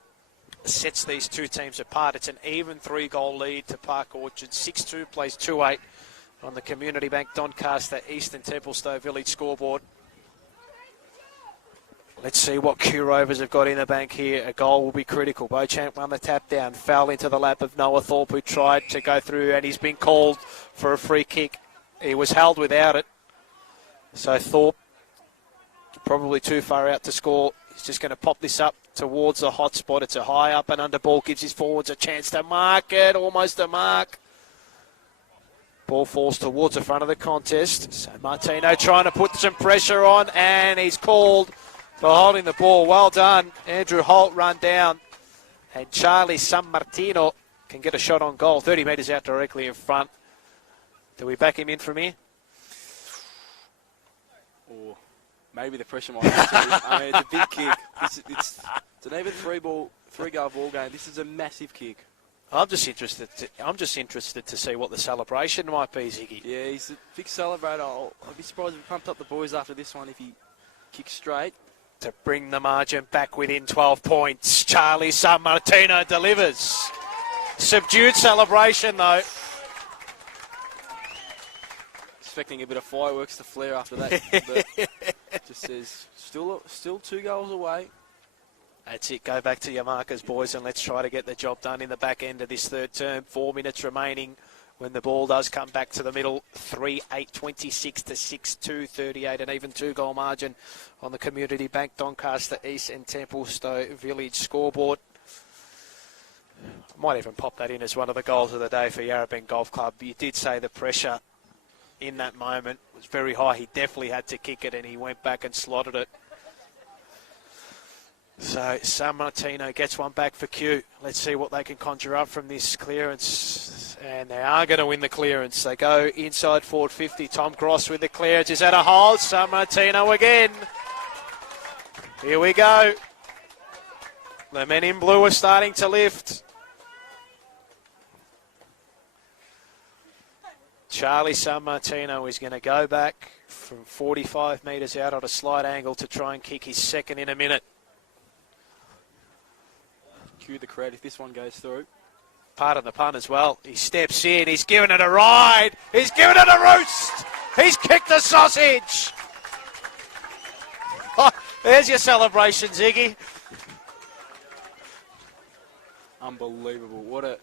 sets these two teams apart. It's an even 3-goal lead to Park Orchards. 6-2 plays 2-8 on the Community Bank Doncaster Eastern Templestowe Village scoreboard. Let's see what Q Rovers have got in the bank here. A goal will be critical. Beauchamp won the tap down, fell into the lap of Noah Thorpe, who tried to go through, and he's been called for a free kick. He was held without it. So Thorpe, probably too far out to score. He's just going to pop this up towards the hot spot. It's a high up and under ball, gives his forwards a chance to mark it, almost a mark. Ball falls towards the front of the contest. So Martino trying to put some pressure on, and he's called for holding the ball. Well done. Andrew Holt run down. And Charlie San Martino can get a shot on goal. 30 metres out directly in front. Do we back him in from here? Or maybe the pressure might have to. I mean, it's a big kick. It's an even three-goal ball game. This is a massive kick. I'm just interested to see what the celebration might be, Ziggy. Yeah, he's a big celebrator. I'll be surprised if he pumped up the boys after this one if he kicks straight. To bring the margin back within 12 points, Charlie San Martino delivers. Subdued celebration, though. Expecting a bit of fireworks to flare after that. But just says, still 2 goals away. That's it. Go back to your markers, boys, and let's try to get the job done in the back end of this third term. 4 minutes remaining when the ball does come back to the middle. 3-8, 26 to 6-2, 38, an even 2-goal margin on the Community Bank Doncaster East and Templestowe Village scoreboard. Might even pop that in as one of the goals of the day for Yarrabeen Golf Club. You did say the pressure in that moment was very high. He definitely had to kick it, and he went back and slotted it. So San Martino gets one back for Q. Let's see what they can conjure up from this clearance. And they are going to win the clearance. They go inside forward 50. Tom Gross with the clearance. Is that a hold? San Martino again. Here we go. The men in blue are starting to lift. Charlie San Martino is going to go back from 45 metres out on a slight angle to try and kick his second in a minute. Cue the crowd if this one goes through. Pardon the pun as well. He steps in. He's given it a ride. He's given it a roost. He's kicked the sausage. Oh, there's your celebration, Ziggy. Unbelievable.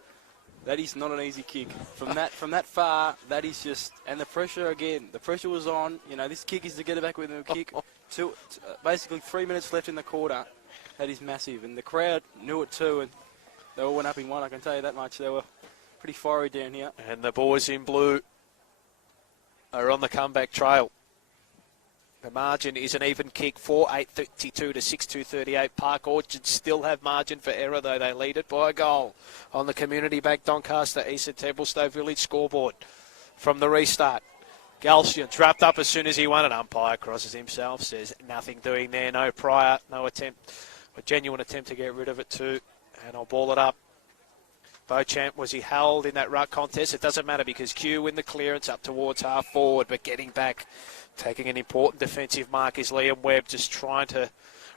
That is not an easy kick. From that far, that is just... And the pressure again. The pressure was on. You know, this kick is to get it back with a kick. Basically 3 minutes left in the quarter. That is massive. And the crowd knew it too. And they all went up in one, I can tell you that much. They were pretty fiery down here. And the boys in blue are on the comeback trail. The margin is an even kick, 4-8-32 to 6-2-38. Park Orchard still have margin for error, though they lead it by a goal on the Community Bank Doncaster East and Templestowe Village scoreboard from the restart. Galshian's wrapped up as soon as he won it. Umpire crosses himself, says nothing doing there, no prior, no attempt, a genuine attempt to get rid of it too, and I'll ball it up. Beauchamp, was he held in that ruck contest? It doesn't matter because Q win the clearance up towards half forward, but getting back, taking an important defensive mark is Liam Webb, just trying to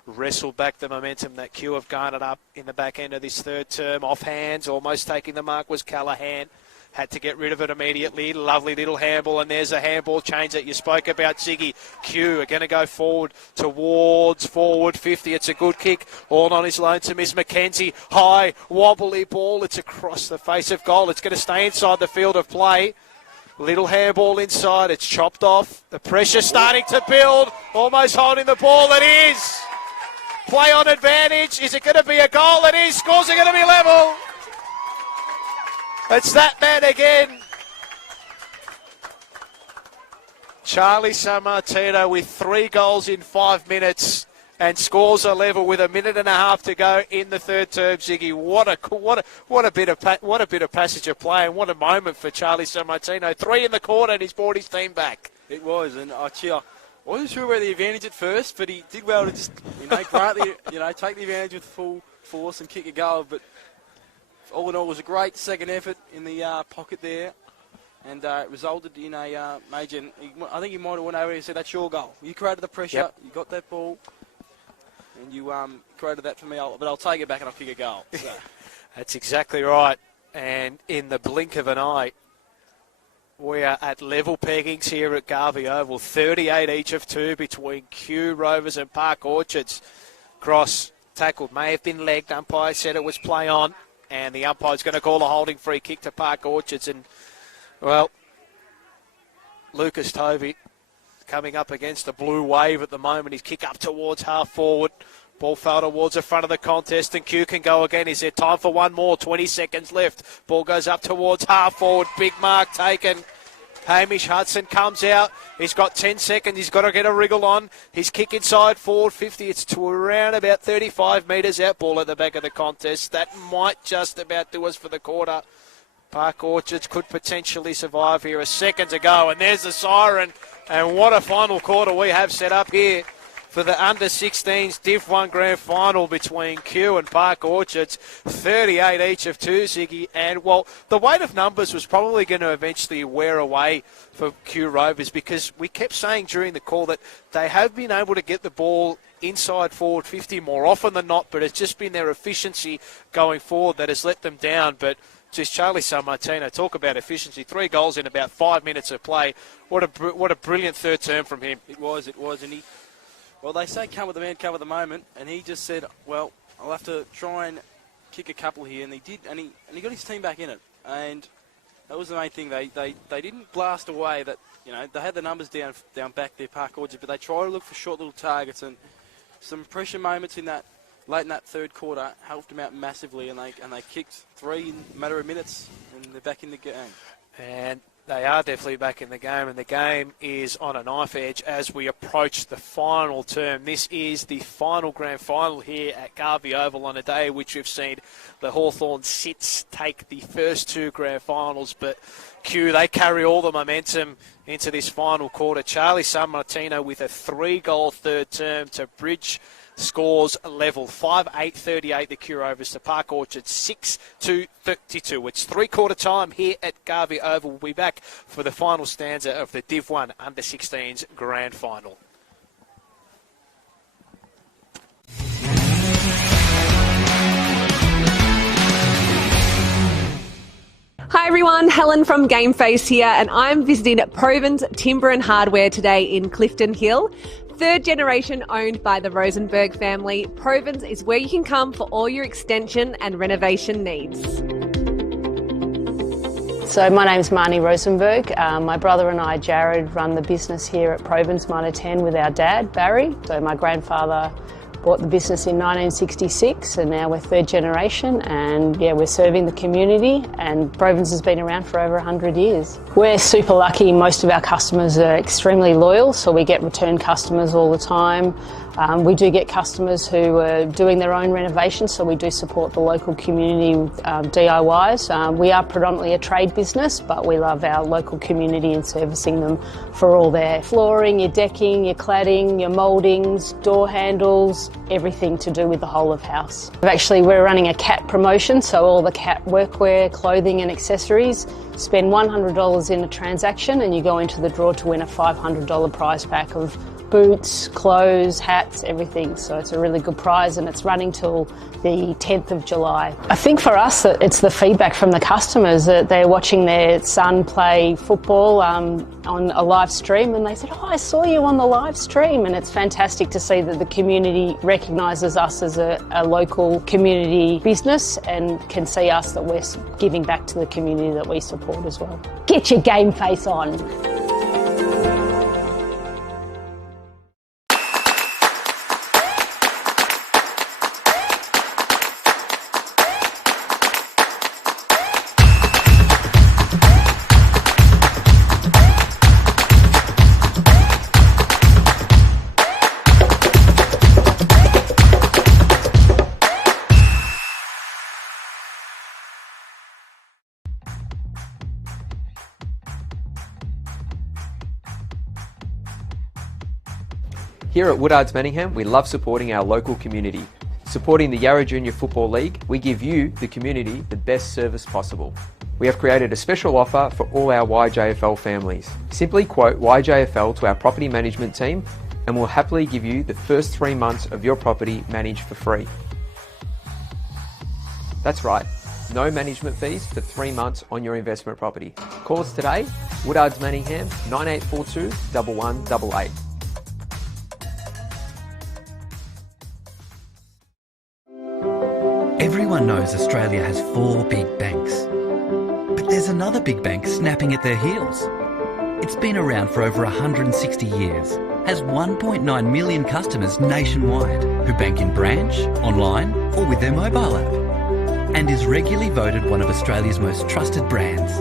wrestle back the momentum that Q have garnered up in the back end of this third term. Off hands, almost taking the mark was Callahan. Had to get rid of it immediately. Lovely little handball, and there's a handball change that you spoke about, Ziggy. Q are going to go forward towards forward 50. It's a good kick. All on his lonesome is McKenzie. High, wobbly ball. It's across the face of goal. It's going to stay inside the field of play. Little handball inside. It's chopped off. The pressure starting to build. Almost holding the ball. It is. Play on advantage. Is it going to be a goal? It is. Scores are going to be level. It's that man again. Charlie San Martino with 3 goals in 5 minutes and scores a level with a minute and a half to go in the third term. Ziggy, what a bit of passage of play and what a moment for Charlie San Martino. 3 in the quarter and he's brought his team back. It was, and I wasn't sure where the advantage at first, but he did well to just grant take the advantage with full force and kick a goal. But all in all, it was a great second effort in the pocket there, and it resulted in a major. I think he might have went over and said, "That's your goal. You created the pressure. Yep. You got that ball, and you created that for me. But I'll take it back and I'll kick a goal." So. That's exactly right. And in the blink of an eye, we are at level peggings here at Garvey Oval. 38 each of 2 between Q Rovers and Park Orchards. Cross tackled, may have been legged. Umpire said it was play on. And the umpire's going to call a holding free kick to Park Orchards. And, well, Lucas Tovey coming up against a blue wave at the moment. His kick up towards half forward. Ball fell towards the front of the contest. And Q can go again. Is there time for one more? 20 seconds left. Ball goes up towards half forward. Big mark taken. Hamish Hudson comes out. He's got 10 seconds. He's got to get a wriggle on. His kick inside forward 50. It's to around about 35 metres out. Ball at the back of the contest. That might just about do us for the quarter. Park Orchards could potentially survive here. A second to go. And there's the siren. And what a final quarter we have set up here. for the under-16s Div 1 Grand Final between Kew and Park Orchards. 38 each of two, Ziggy. And, well, the weight of numbers was probably going to eventually wear away for Kew Rovers, because we kept saying during the call that they have been able to get the ball inside forward 50 more often than not, but it's just been their efficiency going forward that has let them down. But just Charlie Sammartino, talk about efficiency. 3 goals in about 5 minutes of play. What a brilliant third term from him. It was. And he, well, they say come with the man, come with the moment, and he just said, well, I'll have to try and kick a couple here, and he did, and he got his team back in it, and that was the main thing. They didn't blast away. That, you know, they had the numbers down back there, Park Orchard, but they tried to look for short little targets, and some pressure moments in that late in that third quarter helped them out massively, and they kicked 3 in a matter of minutes, and they're back in the game. And they are definitely back in the game, and the game is on a knife edge as we approach the final term. This is the final grand final here at Garvey Oval on a day which we've seen the Hawthorn Sits take the first 2 grand finals, but Kew, they carry all the momentum into this final quarter. Charlie Sammartino with a 3-goal third term to bridge scores level. 5-8-38 the Kew Rovers to Park Orchard 6-32. It's 3-quarter time here at Garvey Oval. We'll be back for the final stanza of the Div 1 Under-16s Grand Final. Hi everyone, Helen from Game Face here, and I'm visiting Proven's Timber and Hardware today in Clifton Hill. 3rd generation owned by the Rosenberg family, Proven's is where you can come for all your extension and renovation needs. So my name's Marnie Rosenberg. My brother and I, Jared, run the business here at Proven's Minor 10 with our dad, Barry. So my grandfather bought the business in 1966, and now we're 3rd generation, and yeah, we're serving the community, and Proven's has been around for over 100 years. We're super lucky. Most of our customers are extremely loyal, so we get return customers all the time. We do get customers who are doing their own renovations, so we do support the local community with DIYs. We are predominantly a trade business, but we love our local community and servicing them for all their flooring, your decking, your cladding, your mouldings, door handles, everything to do with the whole of house. We're running a cat promotion, so all the cat workwear, clothing and accessories. Spend $100 in a transaction and you go into the draw to win a $500 prize pack of boots, clothes, hats, everything. So it's a really good prize, and it's running till the 10th of July. I think for us it's the feedback from the customers that they're watching their son play football on a live stream, and they said, oh, I saw you on the live stream, and it's fantastic to see that the community recognises us as a local community business and can see us that we're giving back to the community that we support as well. Get your game face on. Here at Woodards Manningham, we love supporting our local community. Supporting the Yarra Junior Football League, we give you, the community, the best service possible. We have created a special offer for all our YJFL families. Simply quote YJFL to our property management team and we'll happily give you the first 3 months of your property managed for free. That's right, no management fees for 3 months on your investment property. Call us today, Woodards Manningham, 9842 1188. Everyone knows Australia has 4 big banks. But there's another big bank snapping at their heels. It's been around for over 160 years, has 1.9 million customers nationwide who bank in branch, online or with their mobile app, and is regularly voted one of Australia's most trusted brands.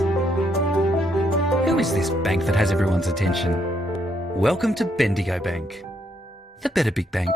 Who is this bank that has everyone's attention? Welcome to Bendigo Bank, the better big bank.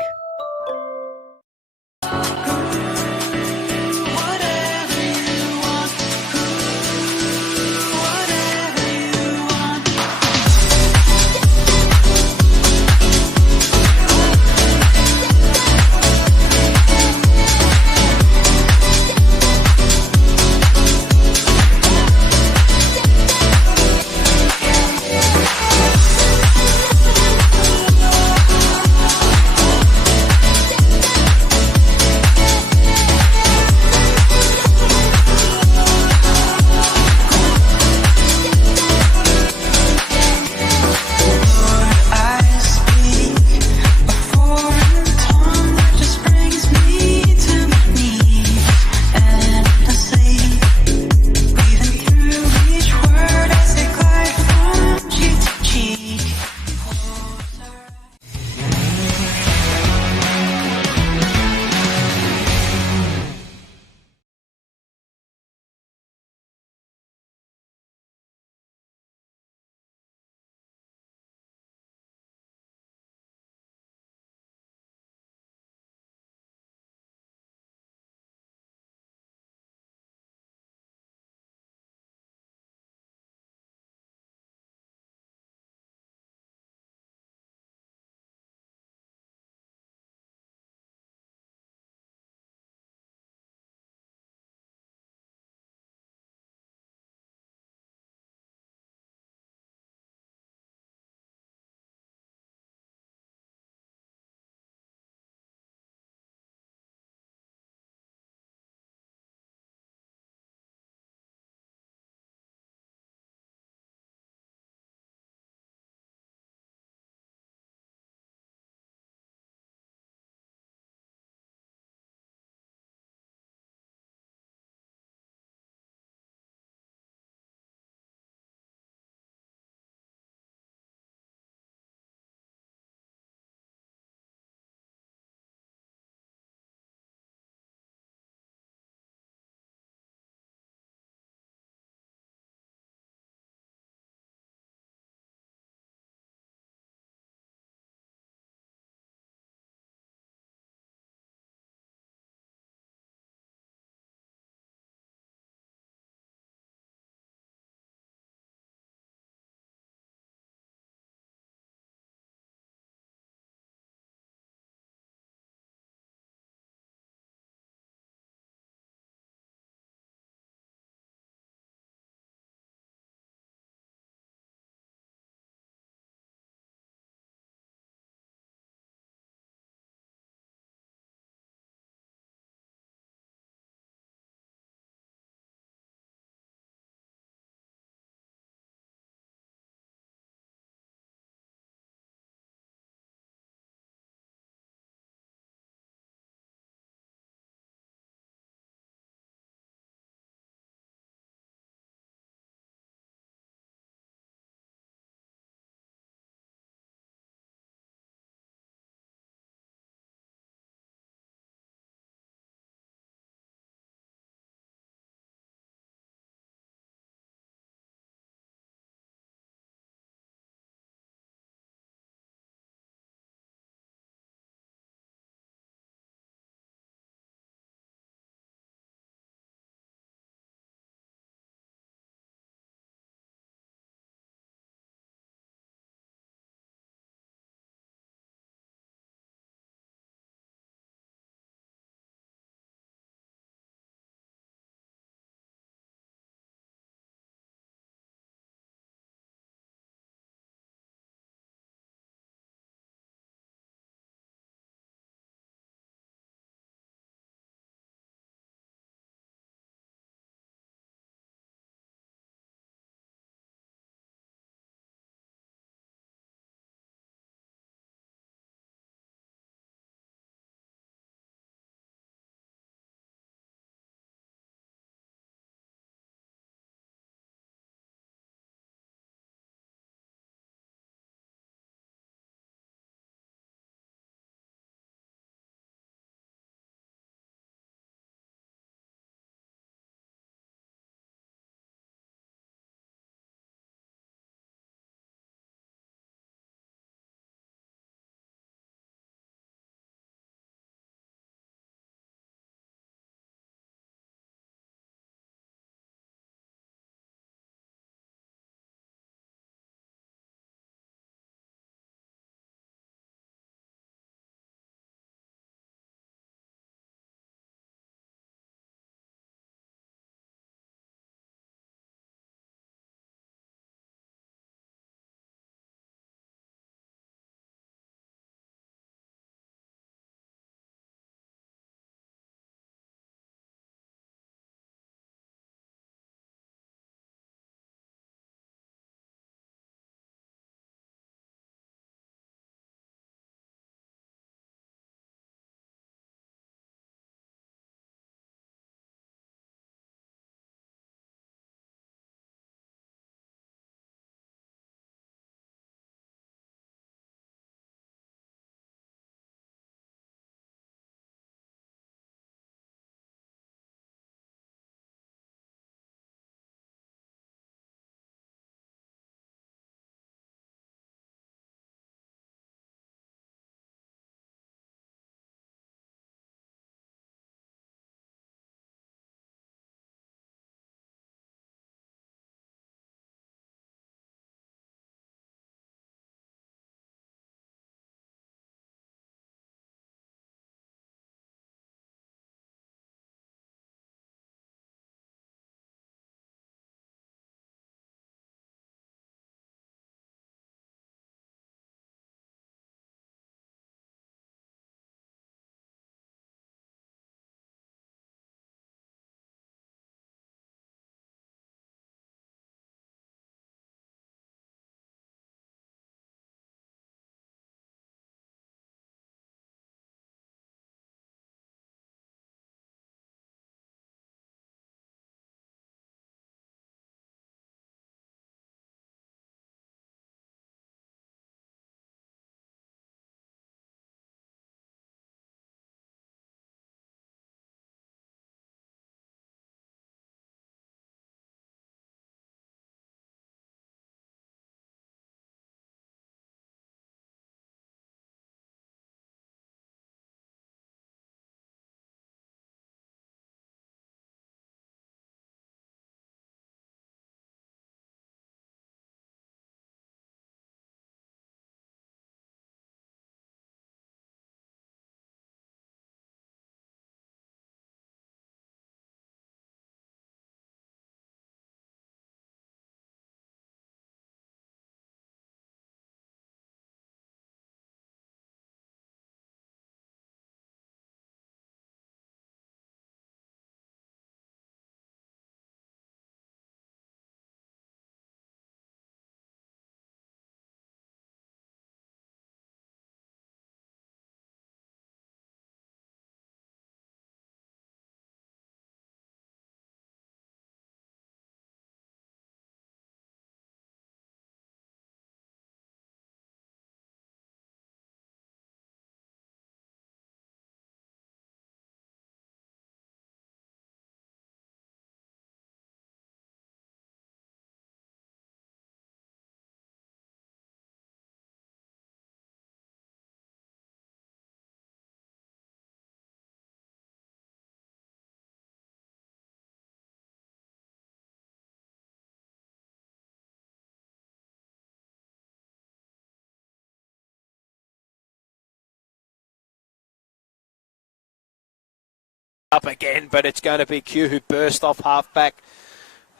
up again, but it's going to be Q who burst off half-back.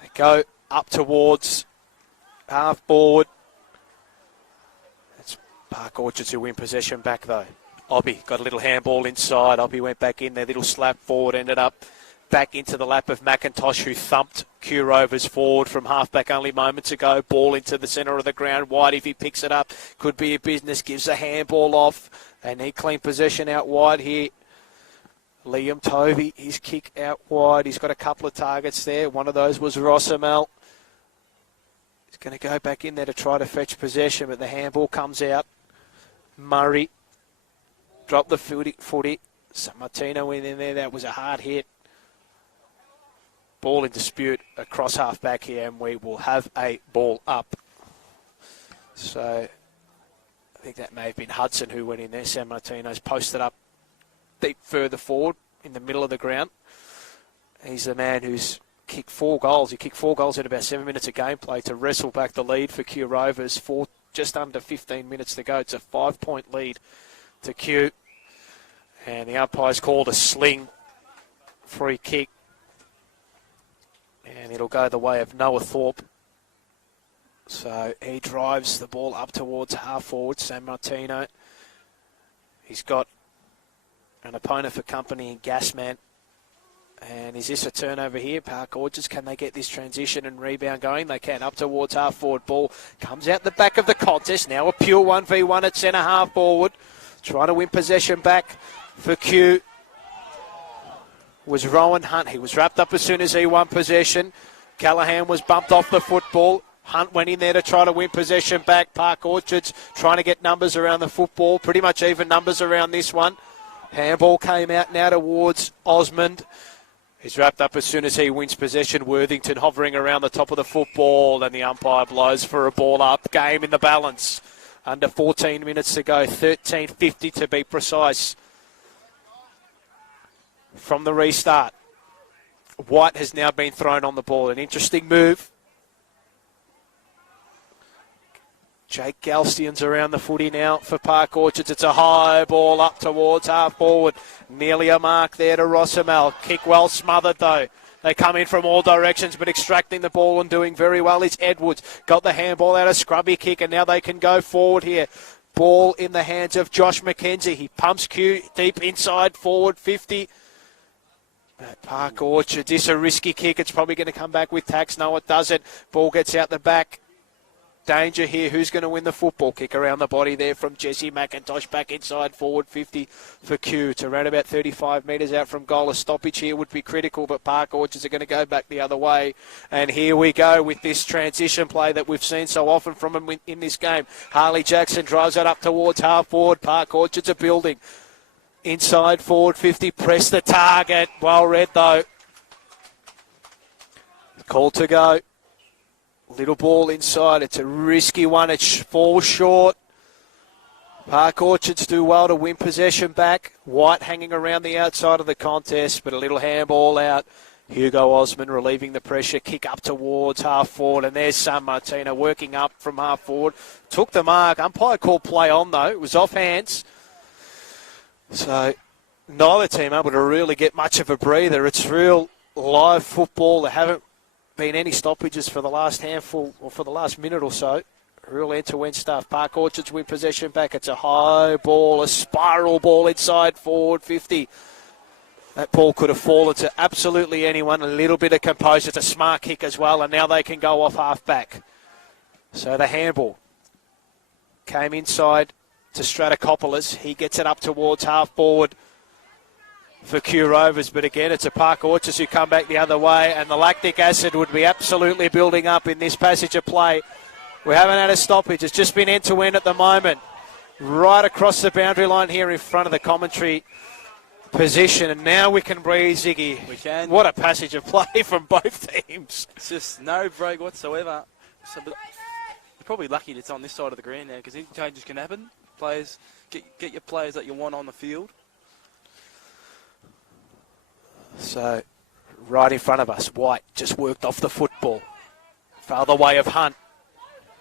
They go up towards half-forward. It's Park Orchards who win possession back, though. Obby got a little handball inside. Obby went back in there, little slap forward, ended up back into the lap of McIntosh, who thumped Q Rovers forward from half-back only moments ago. Ball into the centre of the ground. Wide, if he picks it up, could be a business. Gives a handball off. They need clean possession out wide here. Liam Tovey, his kick out wide. He's got a couple of targets there. One of those was Rosamel. He's going to go back in there to try to fetch possession, but the handball comes out. Murray dropped the footy. San Martino went in there. That was a hard hit. Ball in dispute across half-back here, and we will have a ball up. So I think that may have been Hudson who went in there. San Martino's posted up deep further forward in the middle of the ground. He's the man who's kicked 4 goals. He kicked 4 goals in about 7 minutes of gameplay to wrestle back the lead for Q Rovers. Just under 15 minutes to go. It's a 5-point lead to Q. And the umpire's called a sling free kick. And it'll go the way of Noah Thorpe. So he drives the ball up towards half-forward, San Martino. He's got an opponent for company in Gasman. And is this a turnover here? Park Orchards, can they get this transition and rebound going? They can. Up towards half-forward. Ball comes out the back of the contest. Now a pure 1v1 at centre half-forward. Trying to win possession back for Q. Was Rowan Hunt. He was wrapped up as soon as he won possession. Callahan was bumped off the football. Hunt went in there to try to win possession back. Park Orchards trying to get numbers around the football. Pretty much even numbers around this one. Handball came out now towards Osmond. He's wrapped up as soon as he wins possession. Worthington hovering around the top of the football, and the umpire blows for a ball up. Game in the balance. Under 14 minutes to go. 13:50 to be precise. From the restart. White has now been thrown on the ball. An interesting move. Jake Galstian's around the footy now for Park Orchards. It's a high ball up towards half forward. Nearly a mark there to Rosamel. Kick well smothered though. They come in from all directions, but extracting the ball and doing very well is Edwards. Got the handball out, a scrubby kick, and now they can go forward here. Ball in the hands of Josh McKenzie. He pumps Q deep inside, forward 50. Park Orchards, this is a risky kick. It's probably going to come back with tax. No, it doesn't. Ball gets out the back. Danger here. Who's going to win the football? Kick around the body there from Jesse McIntosh. Back inside, forward 50 for Q. To around about 35 metres out from goal. A stoppage here would be critical, but Park Orchards are going to go back the other way. And here we go with this transition play that we've seen so often from him in this game. Harley Jackson drives it up towards half forward. Park Orchards are building. Inside, forward 50, press the target. Well read, though. Call to go. Little ball inside. It's a risky one. It falls short. Park Orchards do well to win possession back. White hanging around the outside of the contest, but a little handball out. Hugo Osmond relieving the pressure. Kick up towards half forward, and there's San Martino working up from half forward. Took the mark. Umpire called play on, though. It was off hands. So neither team able to really get much of a breather. It's real live football. There haven't been any stoppages for the last handful or for the last minute or so. Real end-to-end stuff. Park Orchards win possession back. It's a high ball, a spiral ball inside forward 50. That ball could have fallen to absolutely anyone. A little bit of composure. It's a smart kick as well, and now they can go off half-back. So the handball came inside to Stratokopoulos. He gets it up towards half-forward for Q Rovers, but again, it's a Park Orchards who come back the other way, and the lactic acid would be absolutely building up in this passage of play. We haven't had a stoppage. It's just been end-to-end at the moment. Right across the boundary line here in front of the commentary position, and now we can breathe, Ziggy. We can. What a passage of play from both teams. It's just no break whatsoever. So, but you're probably lucky it's on this side of the ground now, because any changes can happen. Players, get your players that you want on the field. So, right in front of us, White just worked off the football. Farther way of Hunt.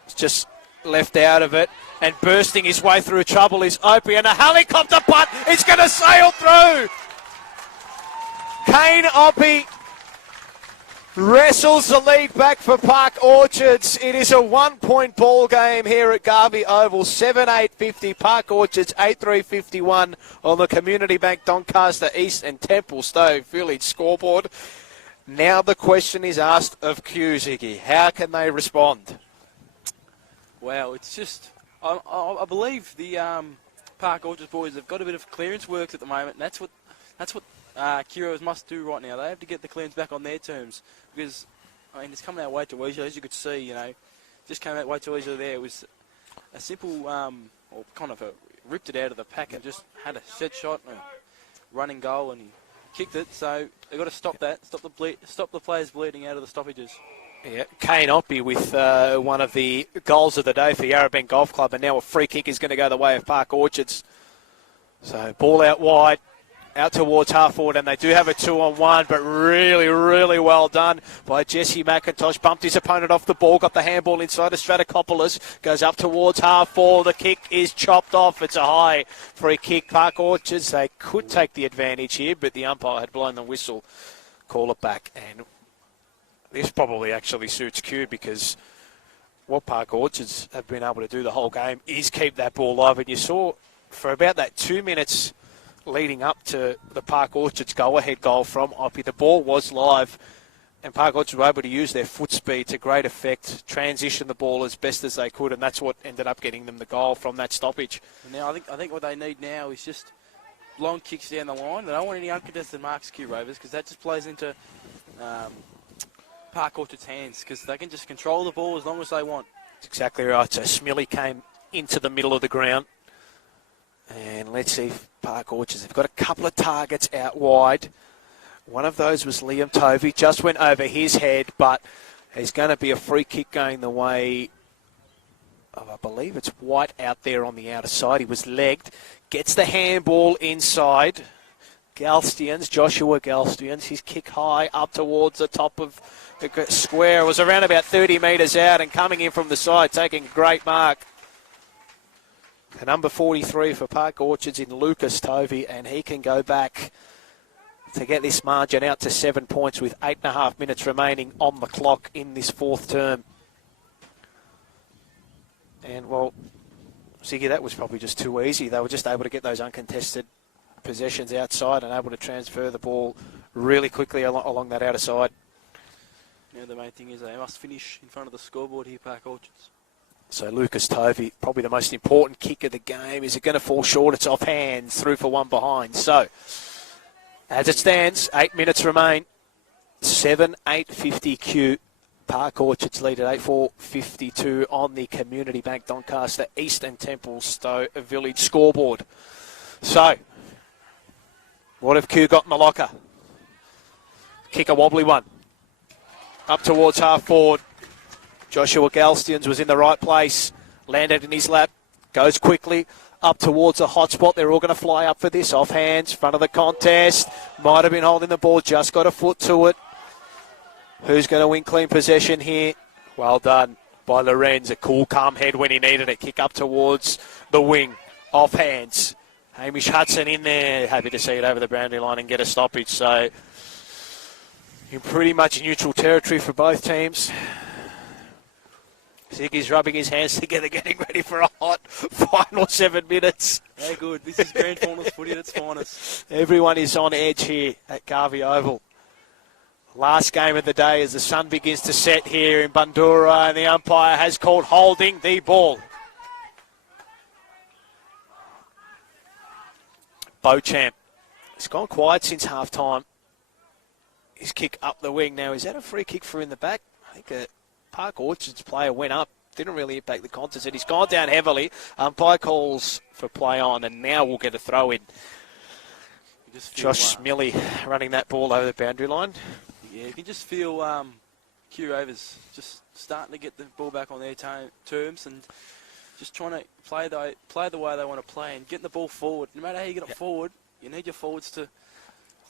It's just left out of it, and bursting his way through trouble is Opie, and a helicopter punt is going to sail through. Kane Oppie wrestles the lead back for Park Orchards. It is a 1-point ball game here at Garvey Oval. 7-8-50. Park Orchards 8-3-51 on the Community Bank Doncaster East and Templestowe Village scoreboard. Now the question is asked of Q, Ziggy. How can they respond? Well, it's just, I believe the Park Orchards boys have got a bit of clearance works at the moment, and that's what Q must do right now. They have to get the clearance back on their terms, because I mean it's coming out way too easy, as you could see. You know, just came out way too easy there. It was a simple, or kind of ripped it out of the pack and just had a set shot, and a running goal, and he kicked it. So they've got to stop that, stop the players bleeding out of the stoppages. Yeah, Kane Oppie with one of the goals of the day for Yarrabeen Golf Club, and now a free kick is going to go the way of Park Orchards. So ball out wide, out towards half forward, and they do have a 2-on-1, but really, really well done by Jesse McIntosh. Bumped his opponent off the ball, got the handball inside to Stratokopoulos, goes up towards half forward. The kick is chopped off. It's a high free kick. Park Orchards, they could take the advantage here, but the umpire had blown the whistle. Call it back, and this probably actually suits Q, because what Park Orchards have been able to do the whole game is keep that ball live. And you saw for about that 2 minutes leading up to the Park Orchards go-ahead goal from Oppie, the ball was live, and Park Orchards were able to use their foot speed to great effect, transition the ball as best as they could, and that's what ended up getting them the goal from that stoppage. Now I think what they need now is just long kicks down the line. They don't want any uncontested marks, Q Rovers, because that just plays into Park Orchard's hands, because they can just control the ball as long as they want. That's exactly right. So Smilly came into the middle of the ground. And let's see if Park Orchards have got a couple of targets out wide. One of those was Liam Tovey. Just went over his head, but there's going to be a free kick going the way of, I believe it's White out there on the outer side. He was legged. Gets the handball inside. Galstians, Joshua Galstians, his kick high up towards the top of the square. It was around about 30 metres out, and coming in from the side, taking a great mark. The number 43 for Park Orchards in Lucas Tovey, and he can go back to get this margin out to 7 points with 8.5 minutes remaining on the clock in this fourth term. And, well, Ziggy, that was probably just too easy. They were just able to get those uncontested possessions outside and able to transfer the ball really quickly along that outer side. Now the main thing is they must finish in front of the scoreboard here, Park Orchards. So Lucas Tovey, probably the most important kick of the game. Is it going to fall short? It's off hands, through for one behind. So, as it stands, 8 minutes remain. 7-8-50 Q. Park Orchards lead at 8-4-52 on the Community Bank Doncaster East and Templestowe Village scoreboard. So, what have Q got in the locker? Kick a wobbly one. Up towards half forward. Joshua Galstians was in the right place, landed in his lap, goes quickly up towards a hot spot. They're all going to fly up for this. Off hands, front of the contest. Might have been holding the ball, just got a foot to it. Who's going to win clean possession here? Well done by Lorenz. A cool, calm head when he needed it. Kick up towards the wing. Off hands. Hamish Hudson in there. Happy to see it over the boundary line and get a stoppage. So, in pretty much neutral territory for both teams. Ziggy's rubbing his hands together, getting ready for a hot final 7 minutes. How good. This is grand finals footy at its finest. Everyone is on edge here at Garvey Oval. Last game of the day as the sun begins to set here in Bundoora, and the umpire has called holding the ball. Beauchamp. It's gone quiet since half-time. His kick up the wing. Now, is that a free kick for in the back? I think a Park Orchards player went up. Didn't really impact the contest, and he's gone down heavily. Umpire calls for play on, and now we'll get a throw in. Josh Smilly running that ball over the boundary line. Yeah, you can just feel Q Rovers just starting to get the ball back on their terms and just trying to play the way they want to play and getting the ball forward. No matter how you get it forward, you need your forwards to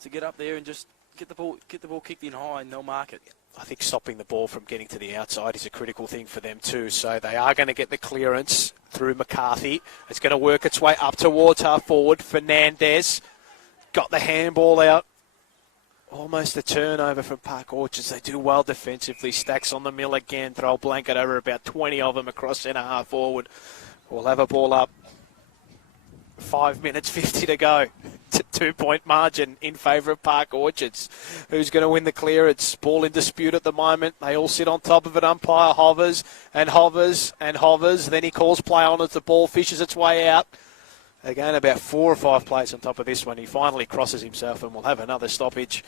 get up there and just get the ball kicked in high, and they'll mark it. I think stopping the ball from getting to the outside is a critical thing for them too. So they are going to get the clearance through McCarthy. It's going to work its way up towards half forward. Fernandez got the handball out. Almost a turnover from Park Orchards. They do well defensively. Stacks on the mill again. Throw a blanket over about 20 of them across centre half forward. We'll have a ball up. 5 minutes 50 to go. 2-point margin in favour of Park Orchards. Who's going to win the clearance? Ball in dispute at the moment. They all sit on top of it. Umpire hovers and hovers and hovers. Then he calls play on as the ball fishes its way out. Again, about 4 or 5 plays on top of this one. He finally crosses himself and we'll have another stoppage.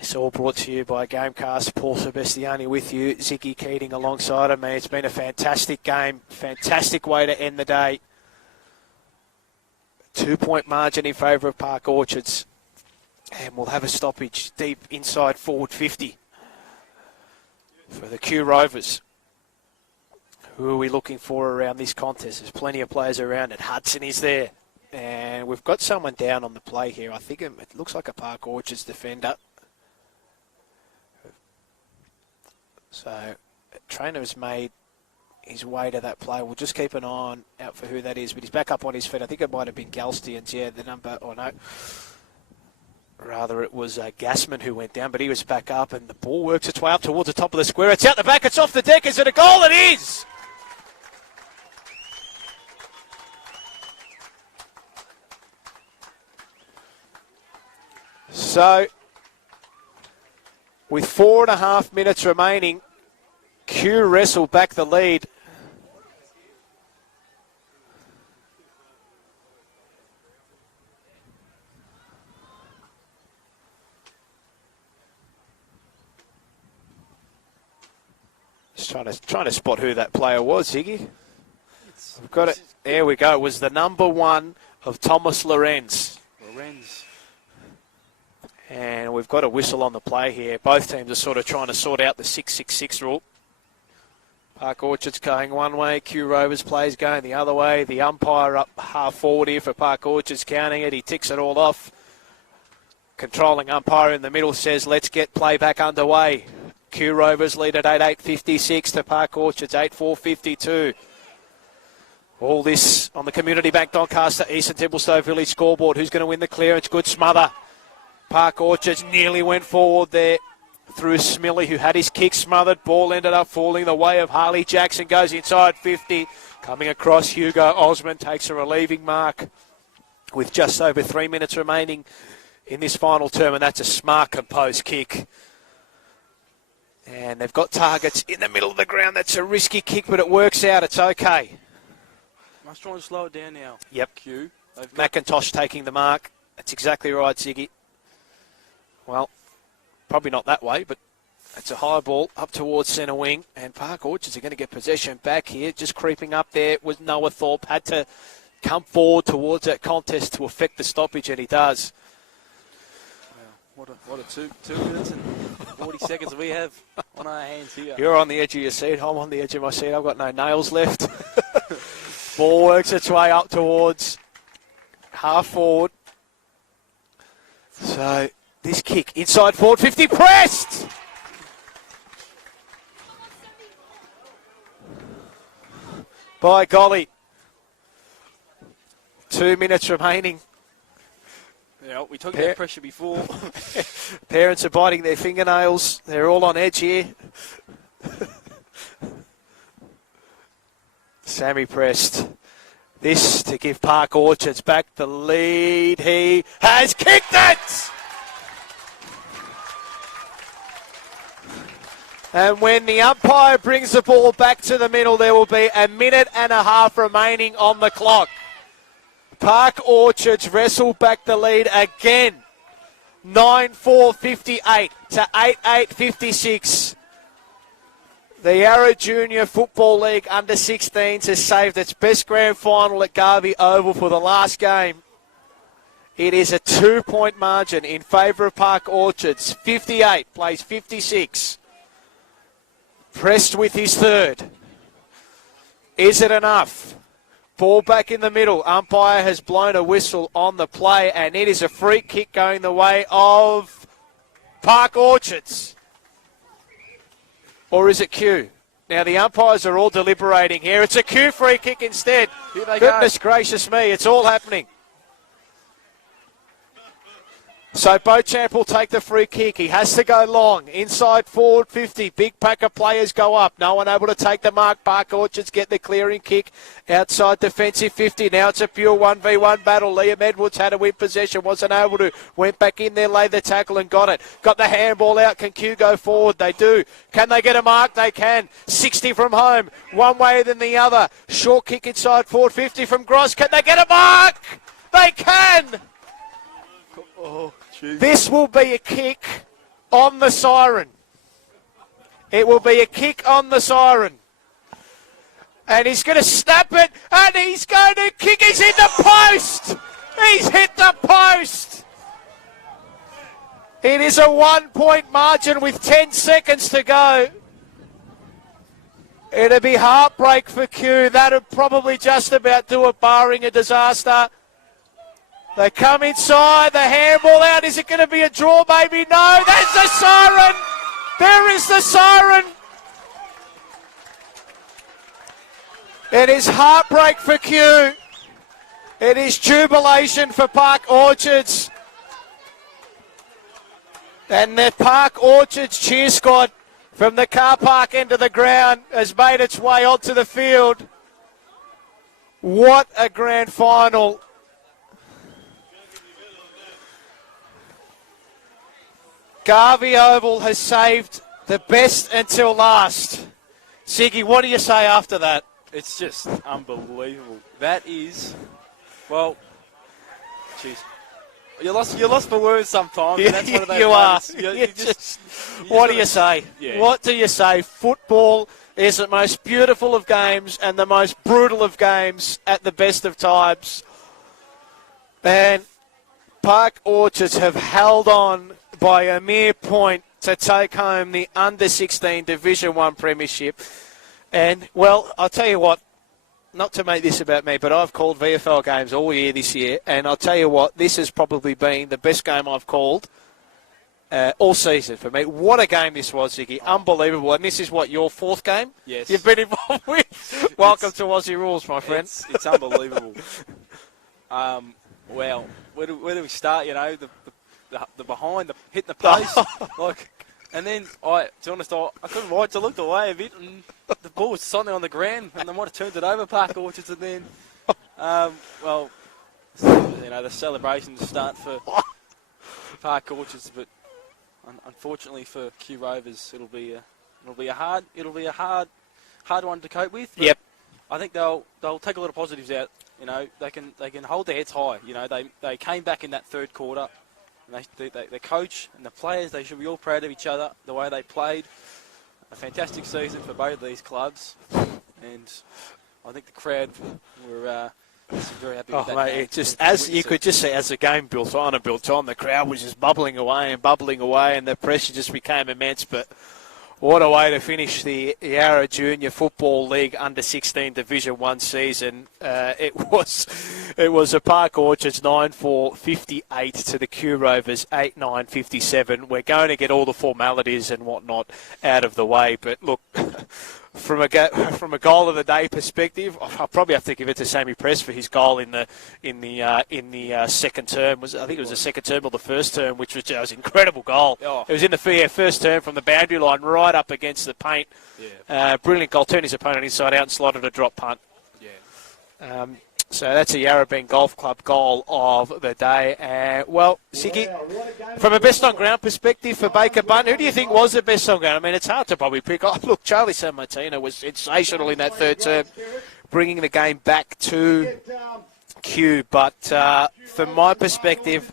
It's all brought to you by Gamecast. Paul Sebastiani with you. Ziggy Keating alongside of me. It's been a fantastic game. Fantastic way to end the day. 2-point margin in favour of Park Orchards. And we'll have a stoppage deep inside forward 50 for the Q Rovers. Who are we looking for around this contest? There's plenty of players around it. Hudson is there. And we've got someone down on the play here. I think it looks like a Park Orchards defender. So, Trainer has made his way to that play. We'll just keep an eye out for who that is. But he's back up on his feet. I think it might have been Galstians. Yeah, the number, or no. Rather, it was Gassman who went down, but he was back up. And the ball works its way up towards the top of the square. It's out the back. It's off the deck. Is it a goal? It is! So, with 4.5 minutes remaining, Q wrestle back the lead. Just trying to spot who that player was, Ziggy. We've got it. There we go. It was the number 1 of Thomas Lorenz. And we've got a whistle on the play here. Both teams are sort of trying to sort out the 6-6-6 rule. Park Orchards going one way, Q Rovers plays going the other way. The umpire up half forward here for Park Orchards counting it. He ticks it all off. Controlling umpire in the middle says, let's get play back underway. Q Rovers lead at 8-8-56 to Park Orchards 8-4-52. All this on the Community Bank Doncaster Eastern Templestowe Village scoreboard. Who's going to win the clearance? Good smother. Park Orchards nearly went forward there through Smilly, who had his kick smothered. Ball ended up falling the way of Harley Jackson. Goes inside 50. Coming across, Hugo Osmond takes a relieving mark with just over 3 minutes remaining in this final term, and that's a smart composed kick. And they've got targets in the middle of the ground. That's a risky kick, but it works out. It's okay. Must try to slow it down now. Yep. Q. McIntosh taking the mark. That's exactly right, Ziggy. Well, probably not that way, but it's a high ball up towards centre wing, and Park Orchards are going to get possession back here. Just creeping up there was Noah Thorpe. Had to come forward towards that contest to affect the stoppage, and he does. Wow, what a 2 minutes and 40 seconds we have on our hands here. You're on the edge of your seat. I'm on the edge of my seat. I've got no nails left. Ball works its way up towards half forward. So this kick inside forward 50, pressed! By golly. 2 minutes remaining. Yeah, we took that pressure before. Parents are biting their fingernails. They're all on edge here. Sammy pressed. This to give Park Orchards back the lead. He has kicked it! And when the umpire brings the ball back to the middle, there will be 1.5 minutes remaining on the clock. Park Orchards wrestle back the lead again. 9-4-58 to 8-8-56. The Yarra Junior Football League Under-16s has saved its best grand final at Garvey Oval for the last game. It is a 2-point margin in favour of Park Orchards. 58 plays 56. Pressed with his third. Is it enough? Ball back in the middle. Umpire has blown a whistle on the play, and it is a free kick going the way of Park Orchards. Or is it Q? Now the umpires are all deliberating here. It's a Q free kick instead. Goodness gracious me, it's all happening. So Beauchamp will take the free kick. He has to go long. Inside forward 50. Big pack of players go up. No one able to take the mark. Park Orchards get the clearing kick. Outside defensive 50. Now it's a pure 1v1 battle. Liam Edwards had to win possession. Wasn't able to. Went back in there, laid the tackle and got it. Got the handball out. Can Q go forward? They do. Can they get a mark? They can. 60 from home. One way than the other. Short kick inside forward 50 from Gross. Can they get a mark? They can. Oh, this will be a kick on the siren. It will be a kick on the siren. And he's going to snap it, and he's going to kick. He's hit the post. He's hit the post. It is a 1-point margin with 10 seconds to go. It'll be heartbreak for Q. That'll probably just about do it, barring a disaster. They come inside, the handball out. Is it going to be a draw, maybe? No, there's the siren. There is the siren. It is heartbreak for Q. It is jubilation for Park Orchards. And the Park Orchards cheer squad from the car park end of the ground has made its way onto the field. What a grand final. Garvey Oval has saved the best until last. Siggy, what do you say after that? It's just unbelievable. That is, well, jeez. You're lost for words sometimes. And that's one of those moments. What do you say? Yeah. What do you say? Football is the most beautiful of games and the most brutal of games at the best of times. And Park Orchards have held on by a mere point to take home the under-16 Division 1 premiership. And, well, I'll tell you what, not to make this about me, but I've called VFL games all year this year, and I'll tell you what, this has probably been the best game I've called all season for me. What a game this was, Ziggy. Unbelievable. And this is what, your fourth game? Yes. You've been involved with? Welcome to Aussie Rules, my friend. It's unbelievable. Well, where do we start, you know, the behind, the hitting the post, and then to be honest, I couldn't watch. I looked away a bit, and the ball was something on the ground, and they might have turned it over Park Orchards, and then, well, you know, the celebrations start for Park Orchards, but unfortunately for Q Rovers, it'll be a hard one to cope with. Yep. I think they'll take a lot of positives out. You know, they can hold their heads high. You know, they came back in that third quarter. And the coach and the players, they should be all proud of each other, the way they played. A fantastic season for both of these clubs. And I think the crowd were very happy with that. Mate, game. it just, as you could just see, as the game built on, the crowd was just bubbling away, and the pressure just became immense. But what a way to finish the Yarra Junior Football League Under-16 Division 1 season. It was a Park Orchards 9-4-58 to the Q Rovers 8-9-57. We're going to get all the formalities and whatnot out of the way. But look, from a goal of the day perspective, I'll probably have to give it to Sammy Press for his goal in the second term. I think it was the second term or the first term, which was an incredible goal. Oh. It was in the first term from the boundary line, right up against the paint. Yeah. Brilliant goal. Turned his opponent inside out and slotted a drop punt. Yeah. So that's a Yarrabeen Golf Club goal of the day. Well, Siggy, from a best on ground perspective for Baker Button, who do you think was the best on ground? I mean, it's hard to probably pick. Oh, look, Charlie San Martino was sensational in that third term, bringing the game back to Q. But from my perspective,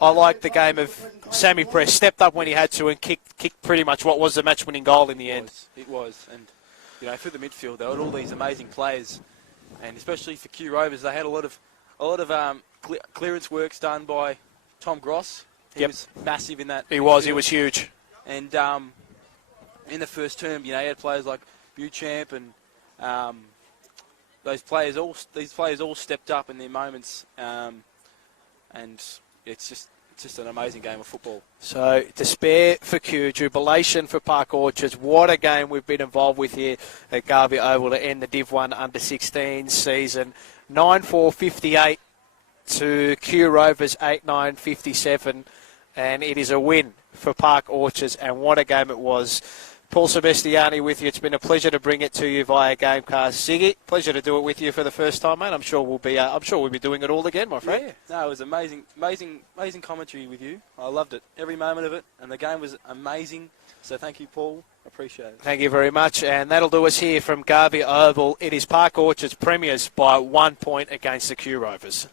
I like the game of Sammy Press. Stepped up when he had to and kicked pretty much what was the match-winning goal in the end. It was. And, you know, through the midfield, there were all these amazing players. And especially for Q Rovers, they had a lot of clearance works done by Tom Gross. He was massive in that. He was huge. And in the first term, you know, he had players like Beauchamp and these players all stepped up in their moments. And it's just an amazing game of football. So, despair for Q, jubilation for Park Orchards. What a game we've been involved with here at Garvey Oval to end the Div 1 Under-16 season. 9-4-58 to Q Rovers 8-9-57. and it is a win for Park Orchards, and what a game it was. Paul Sebastiani with you. It's been a pleasure to bring it to you via Gamecast. Ziggy, pleasure to do it with you for the first time, mate. I'm sure we'll be doing it all again, my friend. Yeah, no, it was amazing commentary with you. I loved it, every moment of it, and the game was amazing. So thank you, Paul. Appreciate it. Thank you very much, and that'll do us here from Garvey Oval. It is Park Orchards premiers by 1 point against the Q Rovers.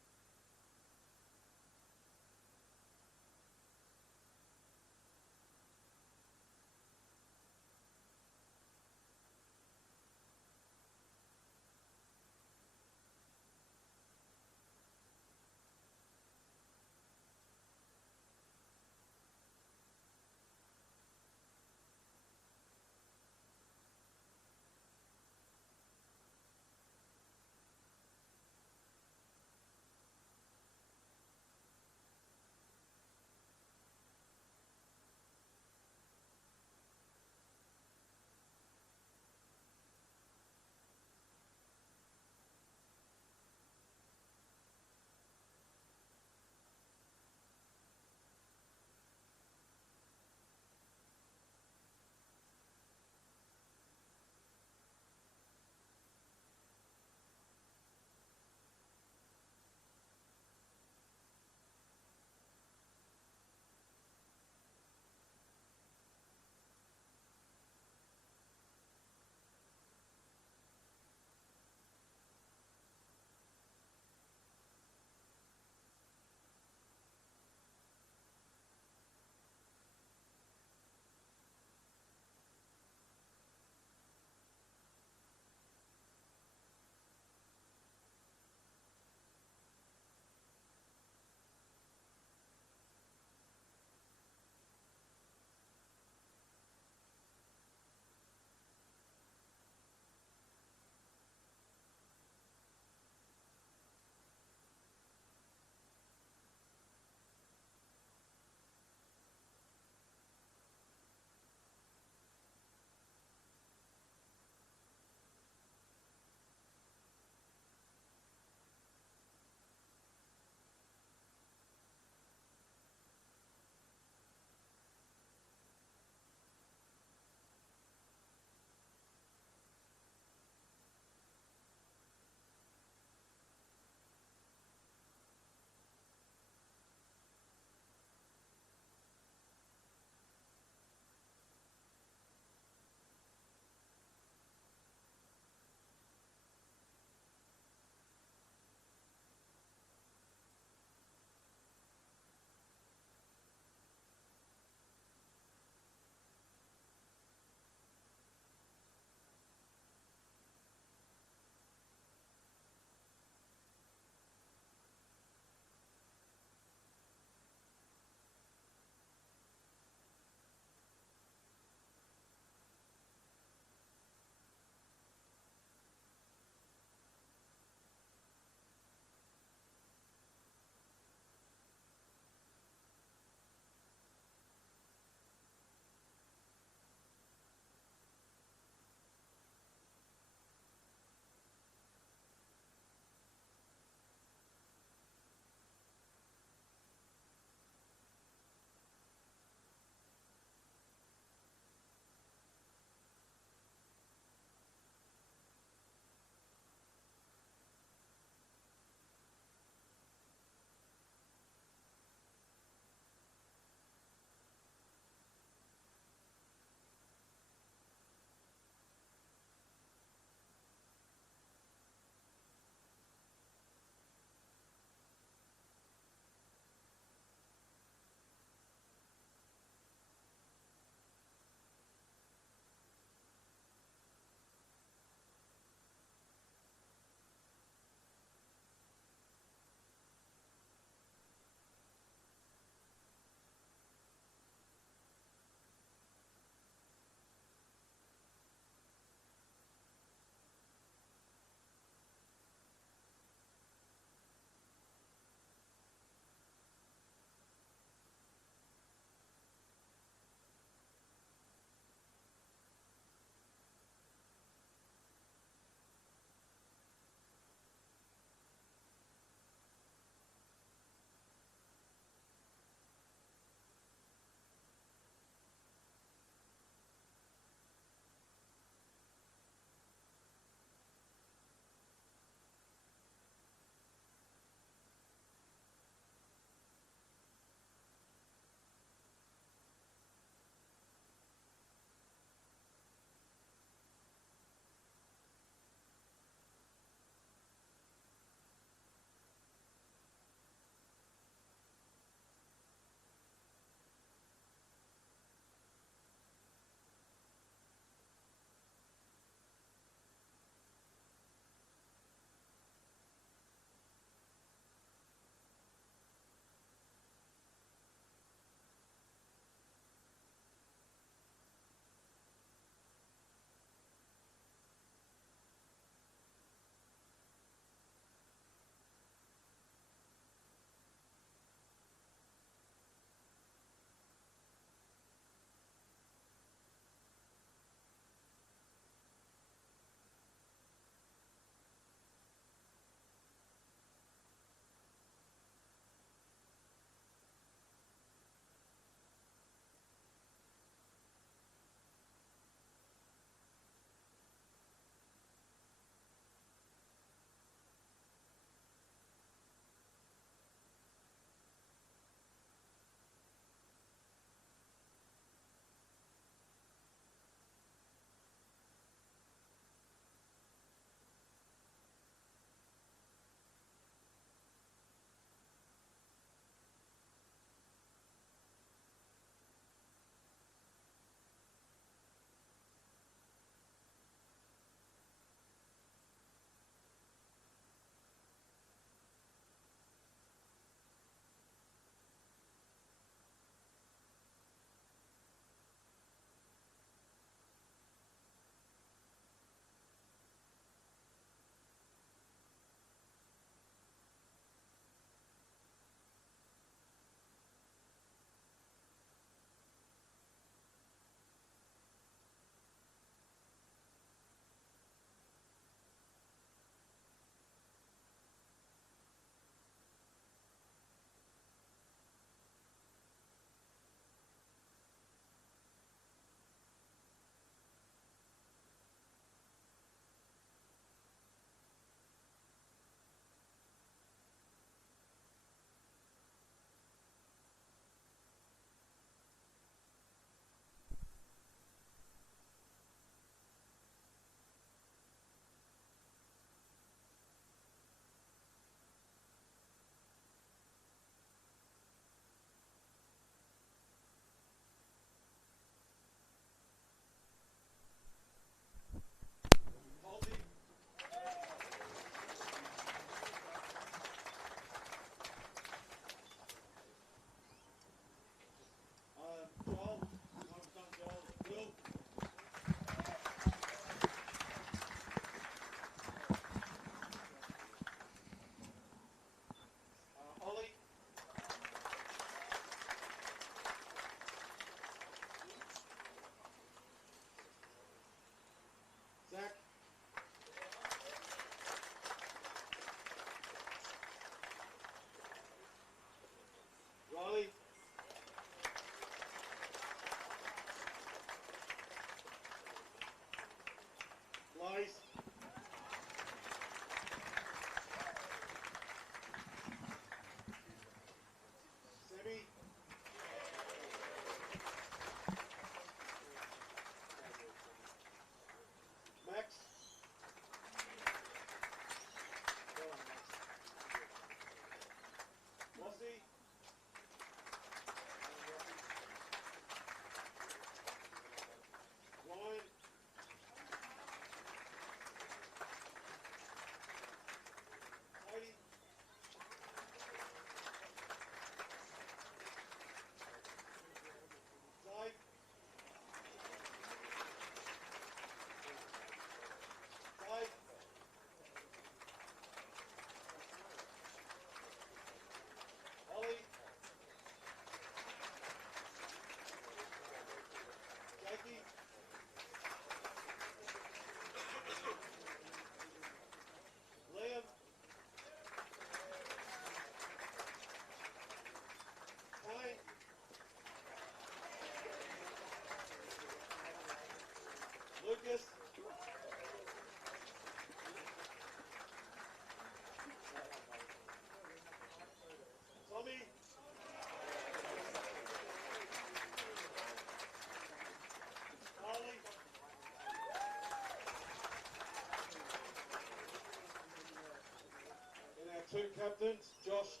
captains, Josh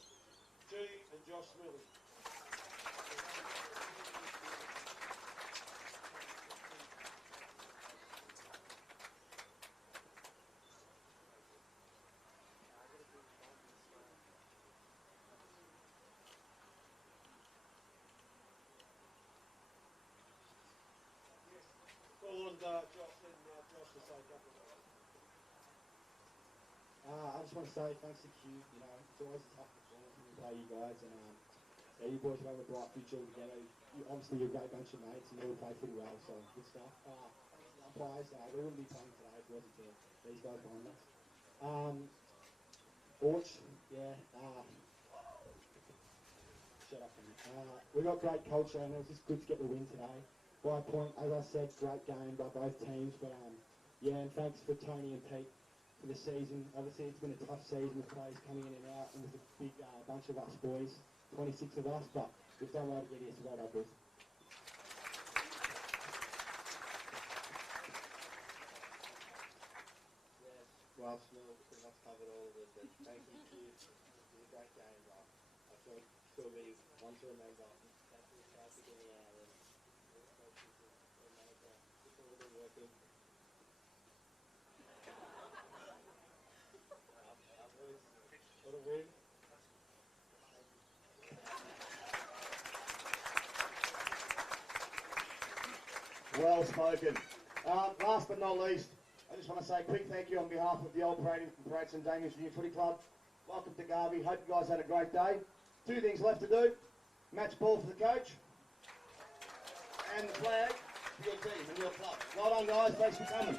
G and Josh Lilly. Call on Josh and Josh to say a couple of words. I just want to say thanks to Q. You know, it's always a tough performance when we play you guys, and yeah, you boys have a bright future together. Obviously, you're a great bunch of mates, and you all play pretty well, so good stuff. Thanks to the umpires. We wouldn't be playing today if it wasn't for these guys behind us. Orch, yeah. Shut up. We got great culture, and it was just good to get the win today. By a point, as I said, great game by both teams, but yeah, and thanks for Tony and Pete for the season. Obviously, it's been a tough season with players coming in and out, and with a big bunch of us boys, 26 of us, but we've done well to get here, so well done, boys. Yes, well, Smil pretty much covered all of it, but thank you, kids. It was a great game, but I thought it'll be one to remember. Thank you, Celtic in the air, and all the coaches and manager. It's all been working. What a win. Well spoken. Last but not least, I just want to say a quick thank you on behalf of the old Parade St Damian's Junior Footy Club. Welcome to Garvey. Hope you guys had a great day. 2 things left to do. Match ball for the coach. And the flag for your team and your club. Well done, guys. Thanks for coming.